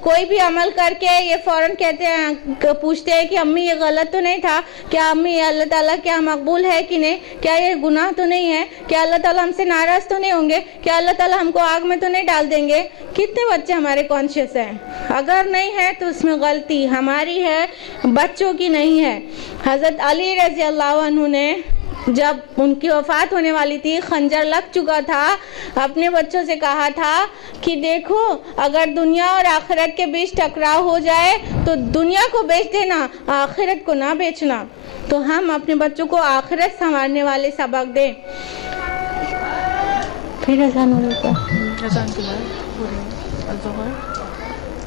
کوئی بھی عمل کر کے یہ فوراً کہتے ہیں، پوچھتے ہیں کہ امی یہ غلط تو نہیں تھا، کیا امی یہ اللہ تعالیٰ کیا مقبول ہے کہ نہیں، کیا یہ گناہ تو نہیں ہے، کیا اللہ تعالیٰ ہم سے ناراض تو نہیں ہوں گے، کیا اللہ تعالیٰ ہم کو آگ میں تو نہیں ڈال دیں گے؟ کتنے بچے ہمارے کانشیس ہیں؟ اگر نہیں ہے تو اس میں غلطی ہماری ہے، بچوں کی نہیں ہے. حضرت علی رضی اللہ عنہ نے جب ان کی وفات ہونے والی تھی، خنجر لگ چکا تھا، اپنے بچوں سے کہا تھا کہ دیکھو اگر دنیا اور آخرت کے بیچ ٹکراؤ ہو جائے تو دنیا کو بیچ دینا، آخرت کو نہ بیچنا. تو ہم اپنے بچوں کو آخرت سنوارنے والے سبق دیں. پھر اذان ہو رہا تھا، اذان کے بعد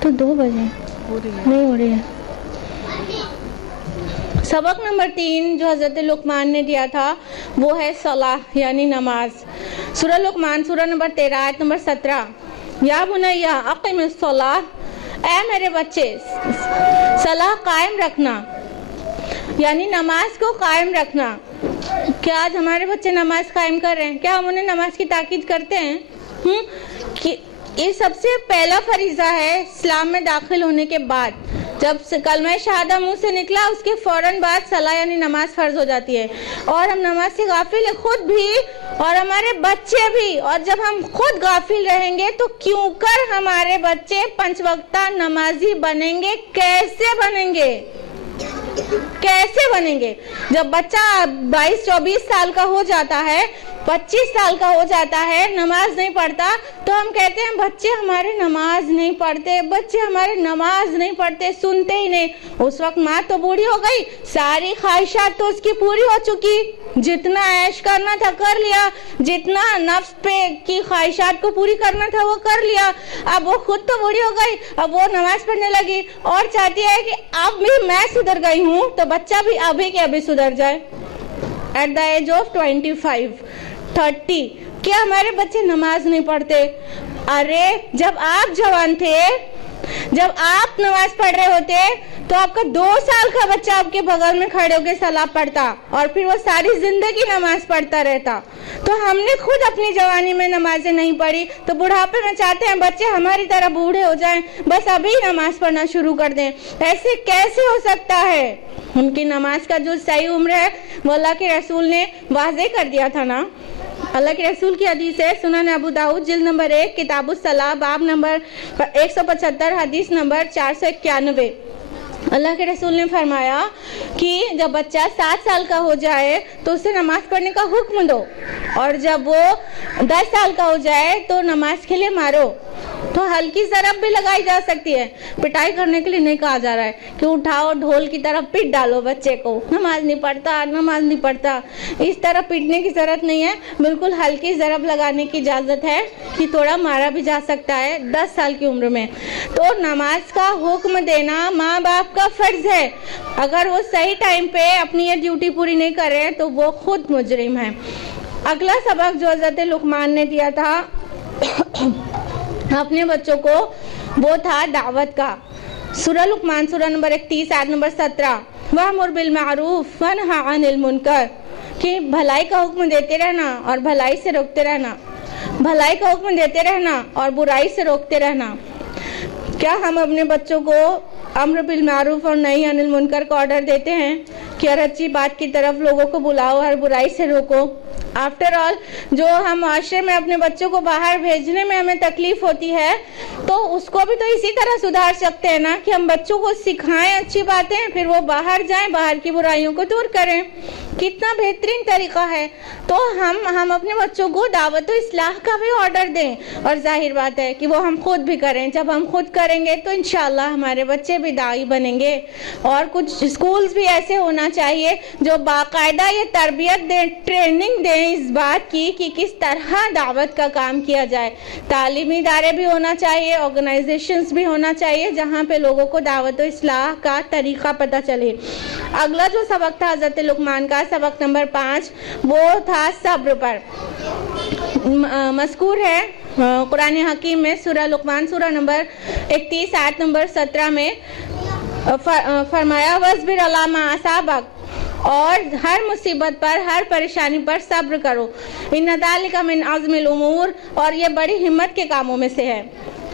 تو 2 بجے نہیں ہو رہی ہے. سبق نمبر 3 جو حضرت لقمان نے دیا تھا وہ ہے صلاح یعنی نماز. سورہ لقمان سورہ نمبر 13 آیت نمبر 17 یا بنیا اقم الصلاۃ، اے میرے بچے صلاح قائم رکھنا یعنی نماز کو قائم رکھنا. کیا آج ہمارے بچے نماز قائم کر رہے ہیں؟ کیا ہم انہیں نماز کی تاکید کرتے ہیں؟ کہ یہ سب سے پہلا فریضہ ہے اسلام میں داخل ہونے کے بعد. جب کلمہ شہادہ منہ سے نکلا اس کے فوراً بعد صلاح یعنی نماز فرض ہو جاتی ہے. اور ہم نماز سے غافل ہیں، خود بھی اور ہمارے بچے بھی. اور جب ہم خود غافل رہیں گے تو کیوں کر ہمارے بچے 5 وقتہ نمازی بنیں گے؟ کیسے بنیں گے؟ کیسے بنیں گے؟ جب بچہ 22-24 سال کا ہو جاتا ہے، 25 سال کا ہو جاتا ہے، نماز نہیں پڑھتا تو ہم کہتے ہیں بچے ہمارے نماز نہیں پڑھتے، بچے ہمارے نماز نہیں پڑھتے، سنتے ہی نہیں. اس وقت ماں تو بوڑھی ہو گئی، ساری خواہشات تو اس کی پوری ہو چکی، جتنا عیش کرنا تھا کر لیا، جتنا نفس پہ کی خواہشات کو پوری کرنا تھا وہ کر لیا. اب وہ خود تو بوڑھی ہو گئی، اب وہ نماز پڑھنے لگی اور چاہتی ہے کہ اب بھی میں سدھر گئی ہوں تو بچہ بھی ابھی کے ابھی سدھر جائے. ایٹ دا ایج آف 25-30 کیا ہمارے بچے نماز نہیں پڑھتے؟ ارے جب آپ جوان تھے جب آپ نماز پڑھ رہے ہوتے تو آپ کا 2 سال کا بچہ آپ کے بغل میں کھڑے ہو کے سلام پڑھتا اور پھر وہ ساری زندگی نماز پڑھتا رہتا. تو ہم نے خود اپنی جوانی میں نمازیں نہیں پڑھی, تو بڑھاپے میں چاہتے ہیں بچے ہماری طرح بوڑھے ہو جائیں, بس ابھی نماز پڑھنا شروع کر دیں. ایسے کیسے ہو سکتا ہے؟ ان کی نماز کا جو صحیح عمر ہے وہ اللہ کے رسول نے واضح کر دیا تھا نا. اللہ کے رسول کی حدیث ہے, سنن ابو داؤد جلد نمبر 1 کتاب الصلاۃ باب نمبر 175 حدیث نمبر 491. اللہ کے رسول نے فرمایا کہ جب بچہ 7 سال کا ہو جائے تو اسے نماز پڑھنے کا حکم دو, اور جب وہ 10 سال کا ہو جائے تو نماز کے لیے مارو. تو ہلکی ضرب بھی لگائی جا سکتی ہے, پٹائی کرنے کے لیے نہیں کہا جا رہا ہے کہ اٹھاؤ ڈھول کی طرف پیٹ ڈالو بچے کو, نماز نہیں پڑھتا, اس طرح پیٹنے کی ضرورت نہیں ہے. بالکل ہلکی ضرب لگانے کی اجازت ہے کہ تھوڑا مارا بھی جا سکتا ہے 10 سال کی عمر میں. تو نماز کا حکم دینا ماں باپ کا فرض ہے. اگر وہ صحیح ٹائم پہ اپنی یہ ڈیوٹی پوری نہیں کرے تو وہ خود مجرم ہے. اگلا سبق جو حضرت لقمان نے دیا تھا اپنے بچوں کو وہ تھا دعوت کا. سورہ لقمان سورہ نمبر 31 آیت نمبر 17, وَأْمُرْ بِالْمَعْرُوفِ وَانْهَ عَنِ الْمُنْكَرِ, کہ بھلائی کا حکم دیتے رہنا اور بھلائی سے روکتے رہنا, بھلائی کا حکم دیتے رہنا اور برائی سے روکتے رہنا. کیا ہم اپنے بچوں کو امر بالمعروف اور نہی عن المنکر کا آرڈر دیتے ہیں کہ ہر اچھی بات کی طرف لوگوں کو بلاؤ, ہر برائی سے روکو؟ آفٹر آل جو ہم معاشرے میں اپنے بچوں کو باہر بھیجنے میں ہمیں تکلیف ہوتی ہے تو اس کو بھی تو اسی طرح سدھار سکتے ہیں نا, کہ ہم بچوں کو سکھائیں اچھی باتیں, پھر وہ باہر جائیں, باہر کی برائیوں کو دور کریں. کتنا بہترین طریقہ ہے. تو ہم اپنے بچوں کو دعوت و اصلاح کا بھی آرڈر دیں, اور ظاہر بات ہے کہ وہ ہم خود بھی کریں. جب ہم خود کریں گے تو انشاءاللہ ہمارے بچے بھی داعی بنیں گے. اور کچھ اسکولز بھی ایسے ہونا چاہیے جو باقاعدہ یہ تربیت دیں, ٹریننگ دیں اس بات کی کہ کس طرح دعوت کا کام کیا جائے. تعلیمی ادارے بھی ہونا چاہیے, آرگنائزیشنز بھی ہونا چاہیے جہاں پہ لوگوں کو دعوت و اصلاح کا طریقہ پتہ چلے. اگلا جو سبق تھا حضرت لقمان کا, سبق نمبر 5, وہ تھا صبر پر. مذکور ہے قرآن حکیم میں سورہ لقمان سورہ نمبر 31 آیت نمبر 17 میں فرمایا وَاصْبِرْ عَلَىٰ مَا أَصَابَكَ, اور ہر مصیبت پر, ہر پریشانی پر صبر کرو. ان ذالک من عزم الامور, اور یہ بڑی ہمت کے کاموں میں سے ہے.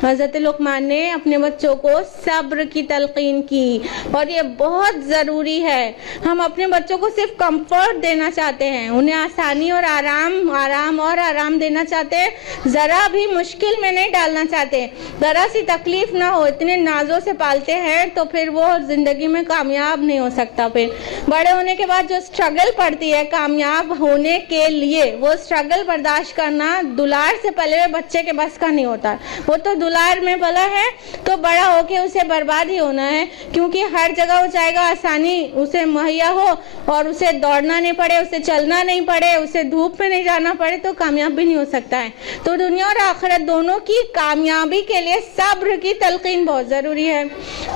حضرت لقمان نے اپنے بچوں کو صبر کی تلقین کی, اور یہ بہت ضروری ہے. ہم اپنے بچوں کو صرف کمفرٹ دینا چاہتے ہیں, انہیں آسانی اور آرام دینا چاہتے ہیں, ذرا بھی مشکل میں نہیں ڈالنا چاہتے, ذرا سی تکلیف نہ ہو, اتنے نازوں سے پالتے ہیں تو پھر وہ زندگی میں کامیاب نہیں ہو سکتا. پھر بڑے ہونے کے بعد جو سٹرگل پڑتی ہے کامیاب ہونے کے لیے, وہ سٹرگل برداشت کرنا دلار سے پلے ہوئے بچے کے بس کا نہیں ہوتا. وہ تو دلار میں پلا ہے تو بڑا ہو کے اسے برباد ہی ہونا ہے, کیونکہ ہر جگہ وہ چاہے گا آسانی اسے مہیا ہو, اور اسے دوڑنا نہیں پڑے, اسے چلنا نہیں پڑے, اسے دھوپ میں نہیں جانا پڑے, تو کامیاب بھی نہیں ہو سکتا ہے. تو دنیا اور آخرت دونوں کی کامیابی کے لیے صبر کی تلقین بہت ضروری ہے.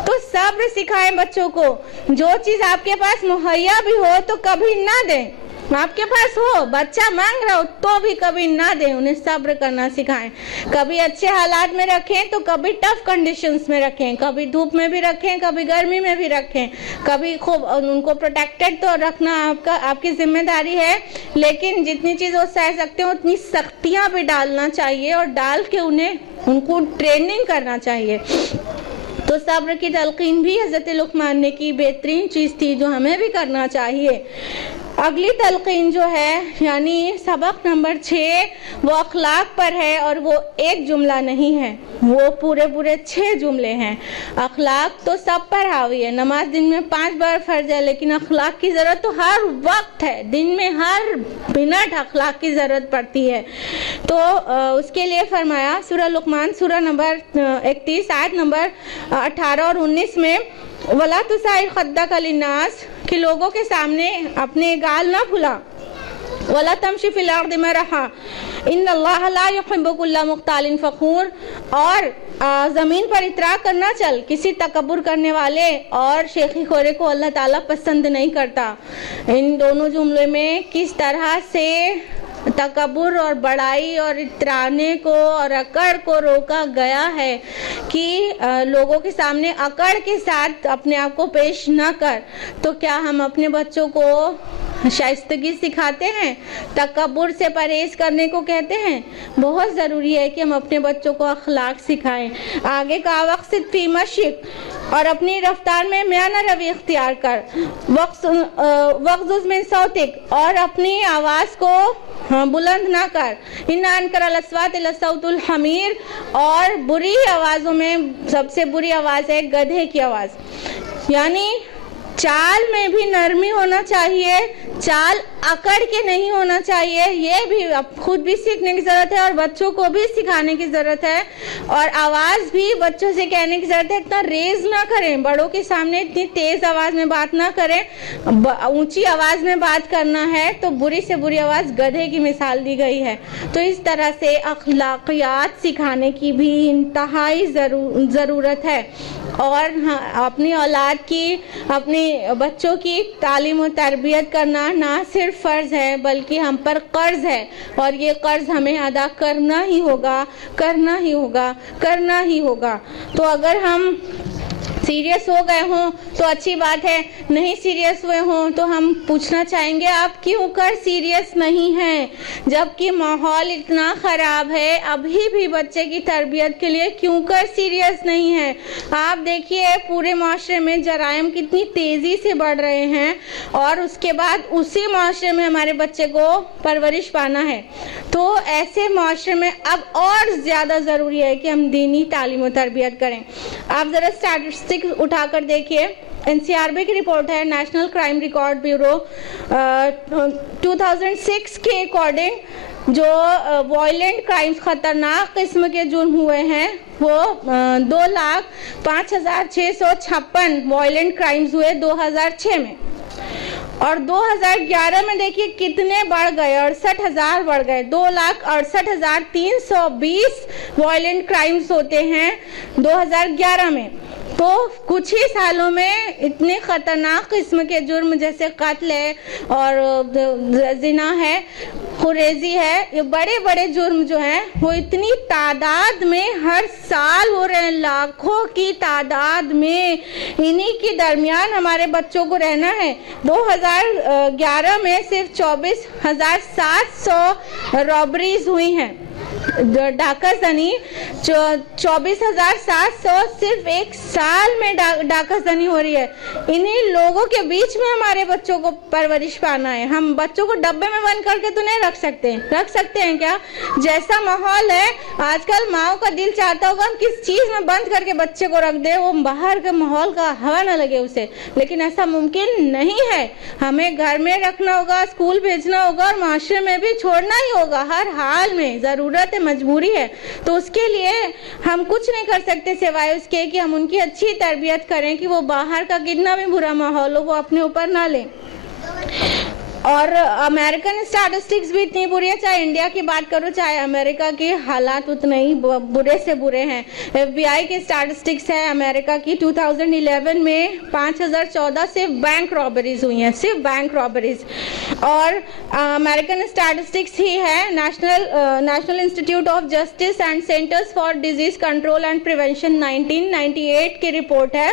تو صبر سکھائیں بچوں کو. جو چیز آپ کے پاس مہیا بھی ہو تو کبھی نہ دیں, آپ کے پاس ہو, بچہ مانگ رہا ہو تو بھی کبھی نہ دیں, انہیں صبر کرنا سکھائیں. کبھی اچھے حالات میں رکھیں تو کبھی ٹف کنڈیشنز میں رکھیں, کبھی دھوپ میں بھی رکھیں, کبھی گرمی میں بھی رکھیں, کبھی خوب ان کو پروٹیکٹڈ تو رکھنا آپ کی ذمہ داری ہے, لیکن جتنی چیز وہ سہ سکتے ہیں اتنی سختیاں بھی ڈالنا چاہیے, اور ڈال کے ان کو ٹریننگ کرنا چاہیے. تو صبر کی تلقین بھی حضرت لقمان نے کی بہترین چیز تھی جو ہمیں بھی کرنا چاہیے. اگلی تلقین جو ہے یعنی سبق نمبر 6 وہ اخلاق پر ہے, اور وہ ایک جملہ نہیں ہے, وہ پورے 6 جملے ہیں. اخلاق تو سب پر حاوی ہے. نماز دن میں 5 بار فرض ہے, لیکن اخلاق کی ضرورت تو ہر وقت ہے, دن میں ہر منٹ اخلاق کی ضرورت پڑتی ہے. تو اس کے لیے فرمایا سورہ لقمان سورہ نمبر 31 آیت نمبر 18 اور 19 میں وَلَا تُسَعِرْ خَدَّكَ لِلنَّاسِ, کہ لوگوں کے سامنے اپنے گال نہ پھلا. وَلَا تَمْشِ فِي الْأَرْضِ مَرَحًا إِنَّ اللَّهَ لَا يُحِبُّ كُلَّ مُخْتَالٍ فَخُورٍ, اور زمین پر اترا کر نہ چل, کسی تکبر کرنے والے اور شیخی خورے کو اللہ تعالیٰ پسند نہیں کرتا. ان دونوں جملے میں کس طرح سے تکبر اور بڑائی اور اترانے کو اور اکڑ کو روکا گیا ہے کہ لوگوں کے سامنے اکڑ کے ساتھ اپنے آپ کو پیش نہ کر، تو کیا ہم اپنے بچوں کو شائستگی سکھاتے ہیں؟ تکبر سے پرہیز کرنے کو کہتے ہیں؟ بہت ضروری ہے کہ ہم اپنے بچوں کو اخلاق سکھائیں۔ آگے کا وقت فی مشق، اور اپنی رفتار میں میانہ روی اختیار کر، وغضض من صوتک، اور اپنی آواز کو بلند نہ کر، ان انکر الاصوات لصوت الحمیر، اور بری آوازوں میں سب سے بری آواز ہے گدھے کی آواز۔ یعنی چال میں بھی نرمی ہونا چاہیے، چال اکڑ کے نہیں ہونا چاہیے، یہ بھی خود بھی سیکھنے کی ضرورت ہے اور بچوں کو بھی سکھانے کی ضرورت ہے۔ اور آواز بھی بچوں سے کہنے کی ضرورت ہے، اتنا ریز نہ کریں، بڑوں کے سامنے اتنی تیز آواز میں بات نہ کریں، اونچی آواز میں بات کرنا ہے تو بری سے بری آواز گدھے کی مثال دی گئی ہے۔ تو اس طرح سے اخلاقیات سکھانے کی بھی انتہائی ضرورت ہے، اور اپنی اولاد کی، اپنے بچوں کی تعلیم و تربیت کرنا نہ صرف فرض ہے بلکہ ہم پر قرض ہے، اور یہ قرض ہمیں ادا کرنا ہی ہوگا، کرنا ہی ہوگا، کرنا ہی ہوگا۔ تو اگر ہم سیریس ہو گئے ہوں تو اچھی بات ہے، نہیں سیریس ہوئے ہوں تو ہم پوچھنا چاہیں گے آپ کیوں کر سیریس نہیں ہیں، جبکہ ماحول اتنا خراب ہے، ابھی بھی بچے کی تربیت کے لیے کیوں کر سیریس نہیں ہے؟ آپ دیکھیے پورے معاشرے میں جرائم کتنی تیزی سے بڑھ رہے ہیں، اور اس کے بعد اسی معاشرے میں ہمارے بچے کو پرورش پانا ہے۔ تو ایسے معاشرے میں اب اور زیادہ ضروری ہے کہ ہم دینی تعلیم و تربیت کریں۔ آپ ذرا اسٹیٹسٹکس اٹھا کر دیکھیے، NCRB کی رپورٹ ہے، نیشنل کرائم ریکارڈ بیورو 2006 کے اکارڈنگ جو وائلنٹ کرائمز، خطرناک قسم کے جرم ہوئے ہیں، وہ 2,05,656 وائلنٹ کرائمز ہوئے 2006 میں، اور 2011 میں دیکھیے کتنے بڑھ گئے، 68,000 بڑھ گئے، 2,68,320 وائلنٹ کرائمز ہوتے ہیں 2011 میں۔ تو کچھ ہی سالوں میں اتنے خطرناک قسم کے جرم جیسے قتل ہے اور زنا ہے، خریزی ہے، یہ بڑے بڑے جرم جو ہیں وہ اتنی تعداد میں ہر سال ہو رہے ہیں، لاکھوں کی تعداد میں، انہی کے درمیان ہمارے بچوں کو رہنا ہے۔ 2011 میں صرف 24,700 رابریز ہوئی ہیں، ڈاکہ زنی 24,700 صرف ایک سال میں ڈاکہ زنی ہو رہی ہے۔ انہی لوگوں کے بیچ میں ہمارے بچوں کو پرورش پانا ہے۔ ہم بچوں کو ڈبے میں بند کر کے تو نہیں رکھ سکتے ہیں کیا؟ جیسا ماحول ہے آج کل، ماؤں کا دل چاہتا ہوگا ہم کس چیز میں بند کر کے بچے کو رکھ دیں، وہ باہر کے ماحول کا ہوا نہ لگے اسے، لیکن ایسا ممکن نہیں ہے۔ ہمیں گھر میں رکھنا ہوگا، اسکول بھیجنا ہوگا، اور معاشرے میں بھی چھوڑنا ہی ہوگا، ہر حال میں ضرورت ہے، مجبوری ہے۔ تو اس کے لیے ہم کچھ نہیں کر سکتے سوائے اس کے کہ ہم ان کی اچھی تربیت کریں کہ وہ باہر کا کتنا بھی برا ماحول ہو وہ اپنے اوپر نہ لیں۔ اور امریکن اسٹیٹسٹکس بھی اتنی بری ہے، چاہے انڈیا کی بات کرو چاہے امریکہ کے حالات اتنے ہی برے سے برے ہیں۔ FBI کے اسٹیٹسٹکس ہے امریکہ کی، 2011 میں 5,014 صرف بینک رابریز ہوئی ہیں، صرف بینک رابریز۔ اور امریکن اسٹیٹسٹکس ہی ہے، national institute of justice and centres for disease control and prevention 1998 کی رپورٹ ہے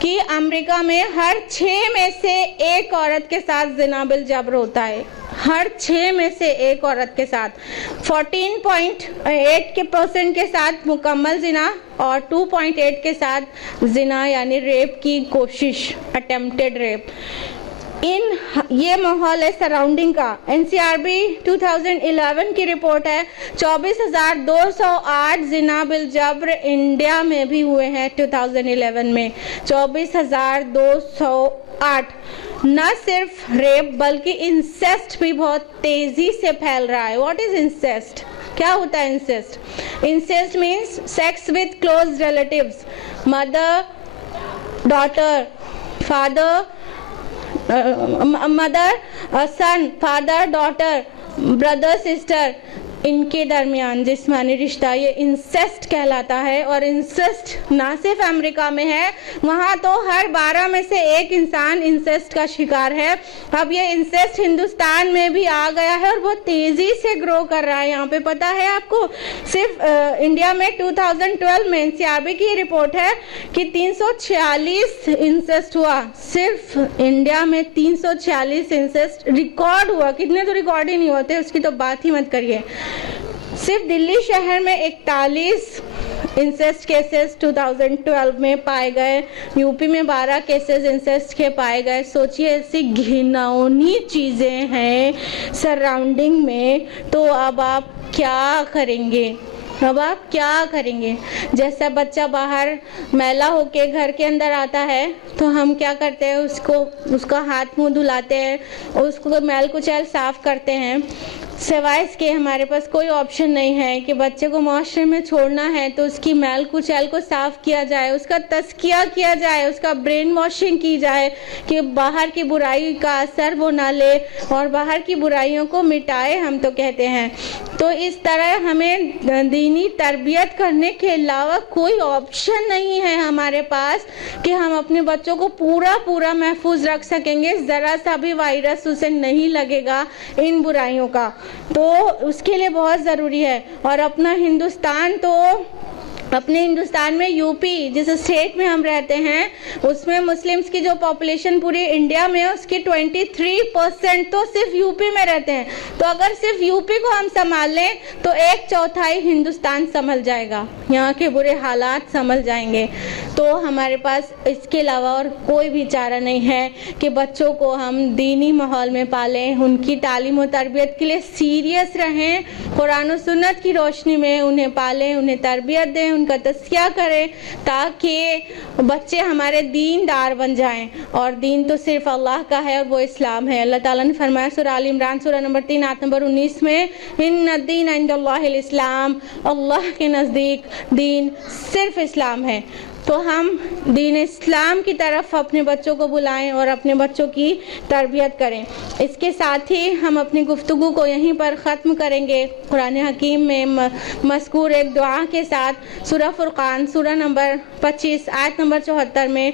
کہ امریکہ میں ہر 6 میں سے ایک عورت کے ساتھ زنا بالجبر ہوتا ہے، ہر 6 میں سے ایک عورت کے ساتھ، 14.8% کے ساتھ مکمل زنا اور 2.8 کے ساتھ زنا یعنی ریپ کی کوشش، اٹیمپٹڈ ریپ۔ یہ ماحول ہے سراؤنڈنگ کا۔ NCRB 2011 کی رپورٹ ہے، 24,208 زنا بالجبر انڈیا میں بھی ہوئے ہیں 2011 میں، 24,208۔ نہ صرف ریپ بلکہ انسیسٹ بھی بہت تیزی سے پھیل رہا ہے۔ What is incest? کیا ہوتا ہے incest? Incest means sex with close relatives, mother daughter, father mother son, father daughter, brother sister, ان کے درمیان جسمانی رشتہ، یہ انسیسٹ کہلاتا ہے. اور انسیسٹ نہ صرف امریکہ میں ہے، وہاں تو ہر 12 میں سے ایک انسان انسیسٹ کا شکار ہے. اب یہ انسیسٹ ہندوستان میں بھی آ گیا ہے اور بہت تیزی سے گرو کر رہا ہے. یہاں پہ پتہ ہے آپ کو، صرف انڈیا میں 2012 میں NCRB کی رپورٹ ہے کہ 346 انسیسٹ ہوا. صرف انڈیا میں 346 انسیسٹ ریکارڈ ہوا. کتنے تو ریکارڈ ہی نہیں ہوتے، اس کی تو بات ہی مت کریے. صرف دلی شہر میں 41 انسیسٹ کیسز 2012 میں پائے گئے. یو پی میں 12 کیسز انسیسٹ کے پائے گئے. سوچئے ایسی گھناؤنی چیزیں ہیں سراؤنڈنگ میں، تو اب آپ کیا کریں گے؟ جیسا بچہ باہر میلا ہو کے گھر کے اندر آتا ہے تو ہم کیا کرتے ہیں، اس کا ہاتھ منہ دھلاتے ہیں، اس کو میل کچیل صاف کرتے ہیں. سوائے اس کے ہمارے پاس کوئی آپشن نہیں ہے کہ بچے کو معاشرے میں چھوڑنا ہے تو اس کی میل کچیل کو صاف کیا جائے، اس کا تزکیہ کیا جائے، اس کا برین واشنگ کی جائے کہ باہر کی برائی کا اثر وہ نہ لے اور باہر کی برائیوں کو مٹائے. ہم تو کہتے ہیں تو اس طرح ہمیں دینی تربیت کرنے کے علاوہ کوئی آپشن نہیں ہے ہمارے پاس کہ ہم اپنے بچوں کو پورا محفوظ رکھ سکیں گے. ذرا سا بھی وائرس اسے نہیں لگے گا ان برائیوں کا، تو اس کے لیے بہت ضروری ہے. اور اپنے ہندوستان میں یو پی جس اسٹیٹ میں ہم رہتے ہیں، اس میں مسلمز کی جو پاپولیشن پورے انڈیا میں ہے اس کی 23% تو صرف یو پی میں رہتے ہیں. تو اگر صرف یو پی کو ہم سنبھال لیں تو 1/4 ہندوستان سنبھل جائے گا، یہاں کے برے حالات سنبھل جائیں گے. تو ہمارے پاس اس کے علاوہ اور کوئی بھی چارہ نہیں ہے کہ بچوں کو ہم دینی ماحول میں پالیں، ان کی تعلیم و تربیت کے لیے سیریس رہیں، قرآن و سنت کی روشنی میں انہیں پالیں، انہیں تربیت دیں، ان کا تزکیہ کریں تاکہ بچے ہمارے دین دار بن جائیں. اور دین تو صرف اللہ کا ہے اور وہ اسلام ہے. اللہ تعالیٰ نے فرمایا سورہ آل عمران سورہ نمبر 3 آیت نمبر 19 میں، ان الدین عند اللہ الاسلام، اللہ کے نزدیک دین صرف اسلام ہے. تو ہم دین اسلام کی طرف اپنے بچوں کو بلائیں اور اپنے بچوں کی تربیت کریں. اس کے ساتھ ہی ہم اپنی گفتگو کو یہیں پر ختم کریں گے قرآن حکیم میں مذکور ایک دعا کے ساتھ. سورہ فرقان سورہ نمبر 25 آیت نمبر 74 میں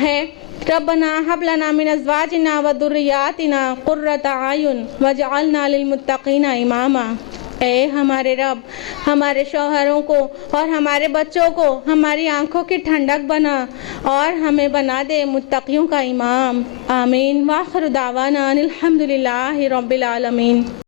ہے، ربنا ہب لنا من ازواجنا و ذریاتنا قرۃ اعین واجعلنا للمتقین اماما. اے ہمارے رب، ہمارے شوہروں کو اور ہمارے بچوں کو ہماری آنکھوں کی ٹھنڈک بنا اور ہمیں بنا دے متقیوں کا امام. آمین. وآخر دعوانا الحمدللہ رب العالمین.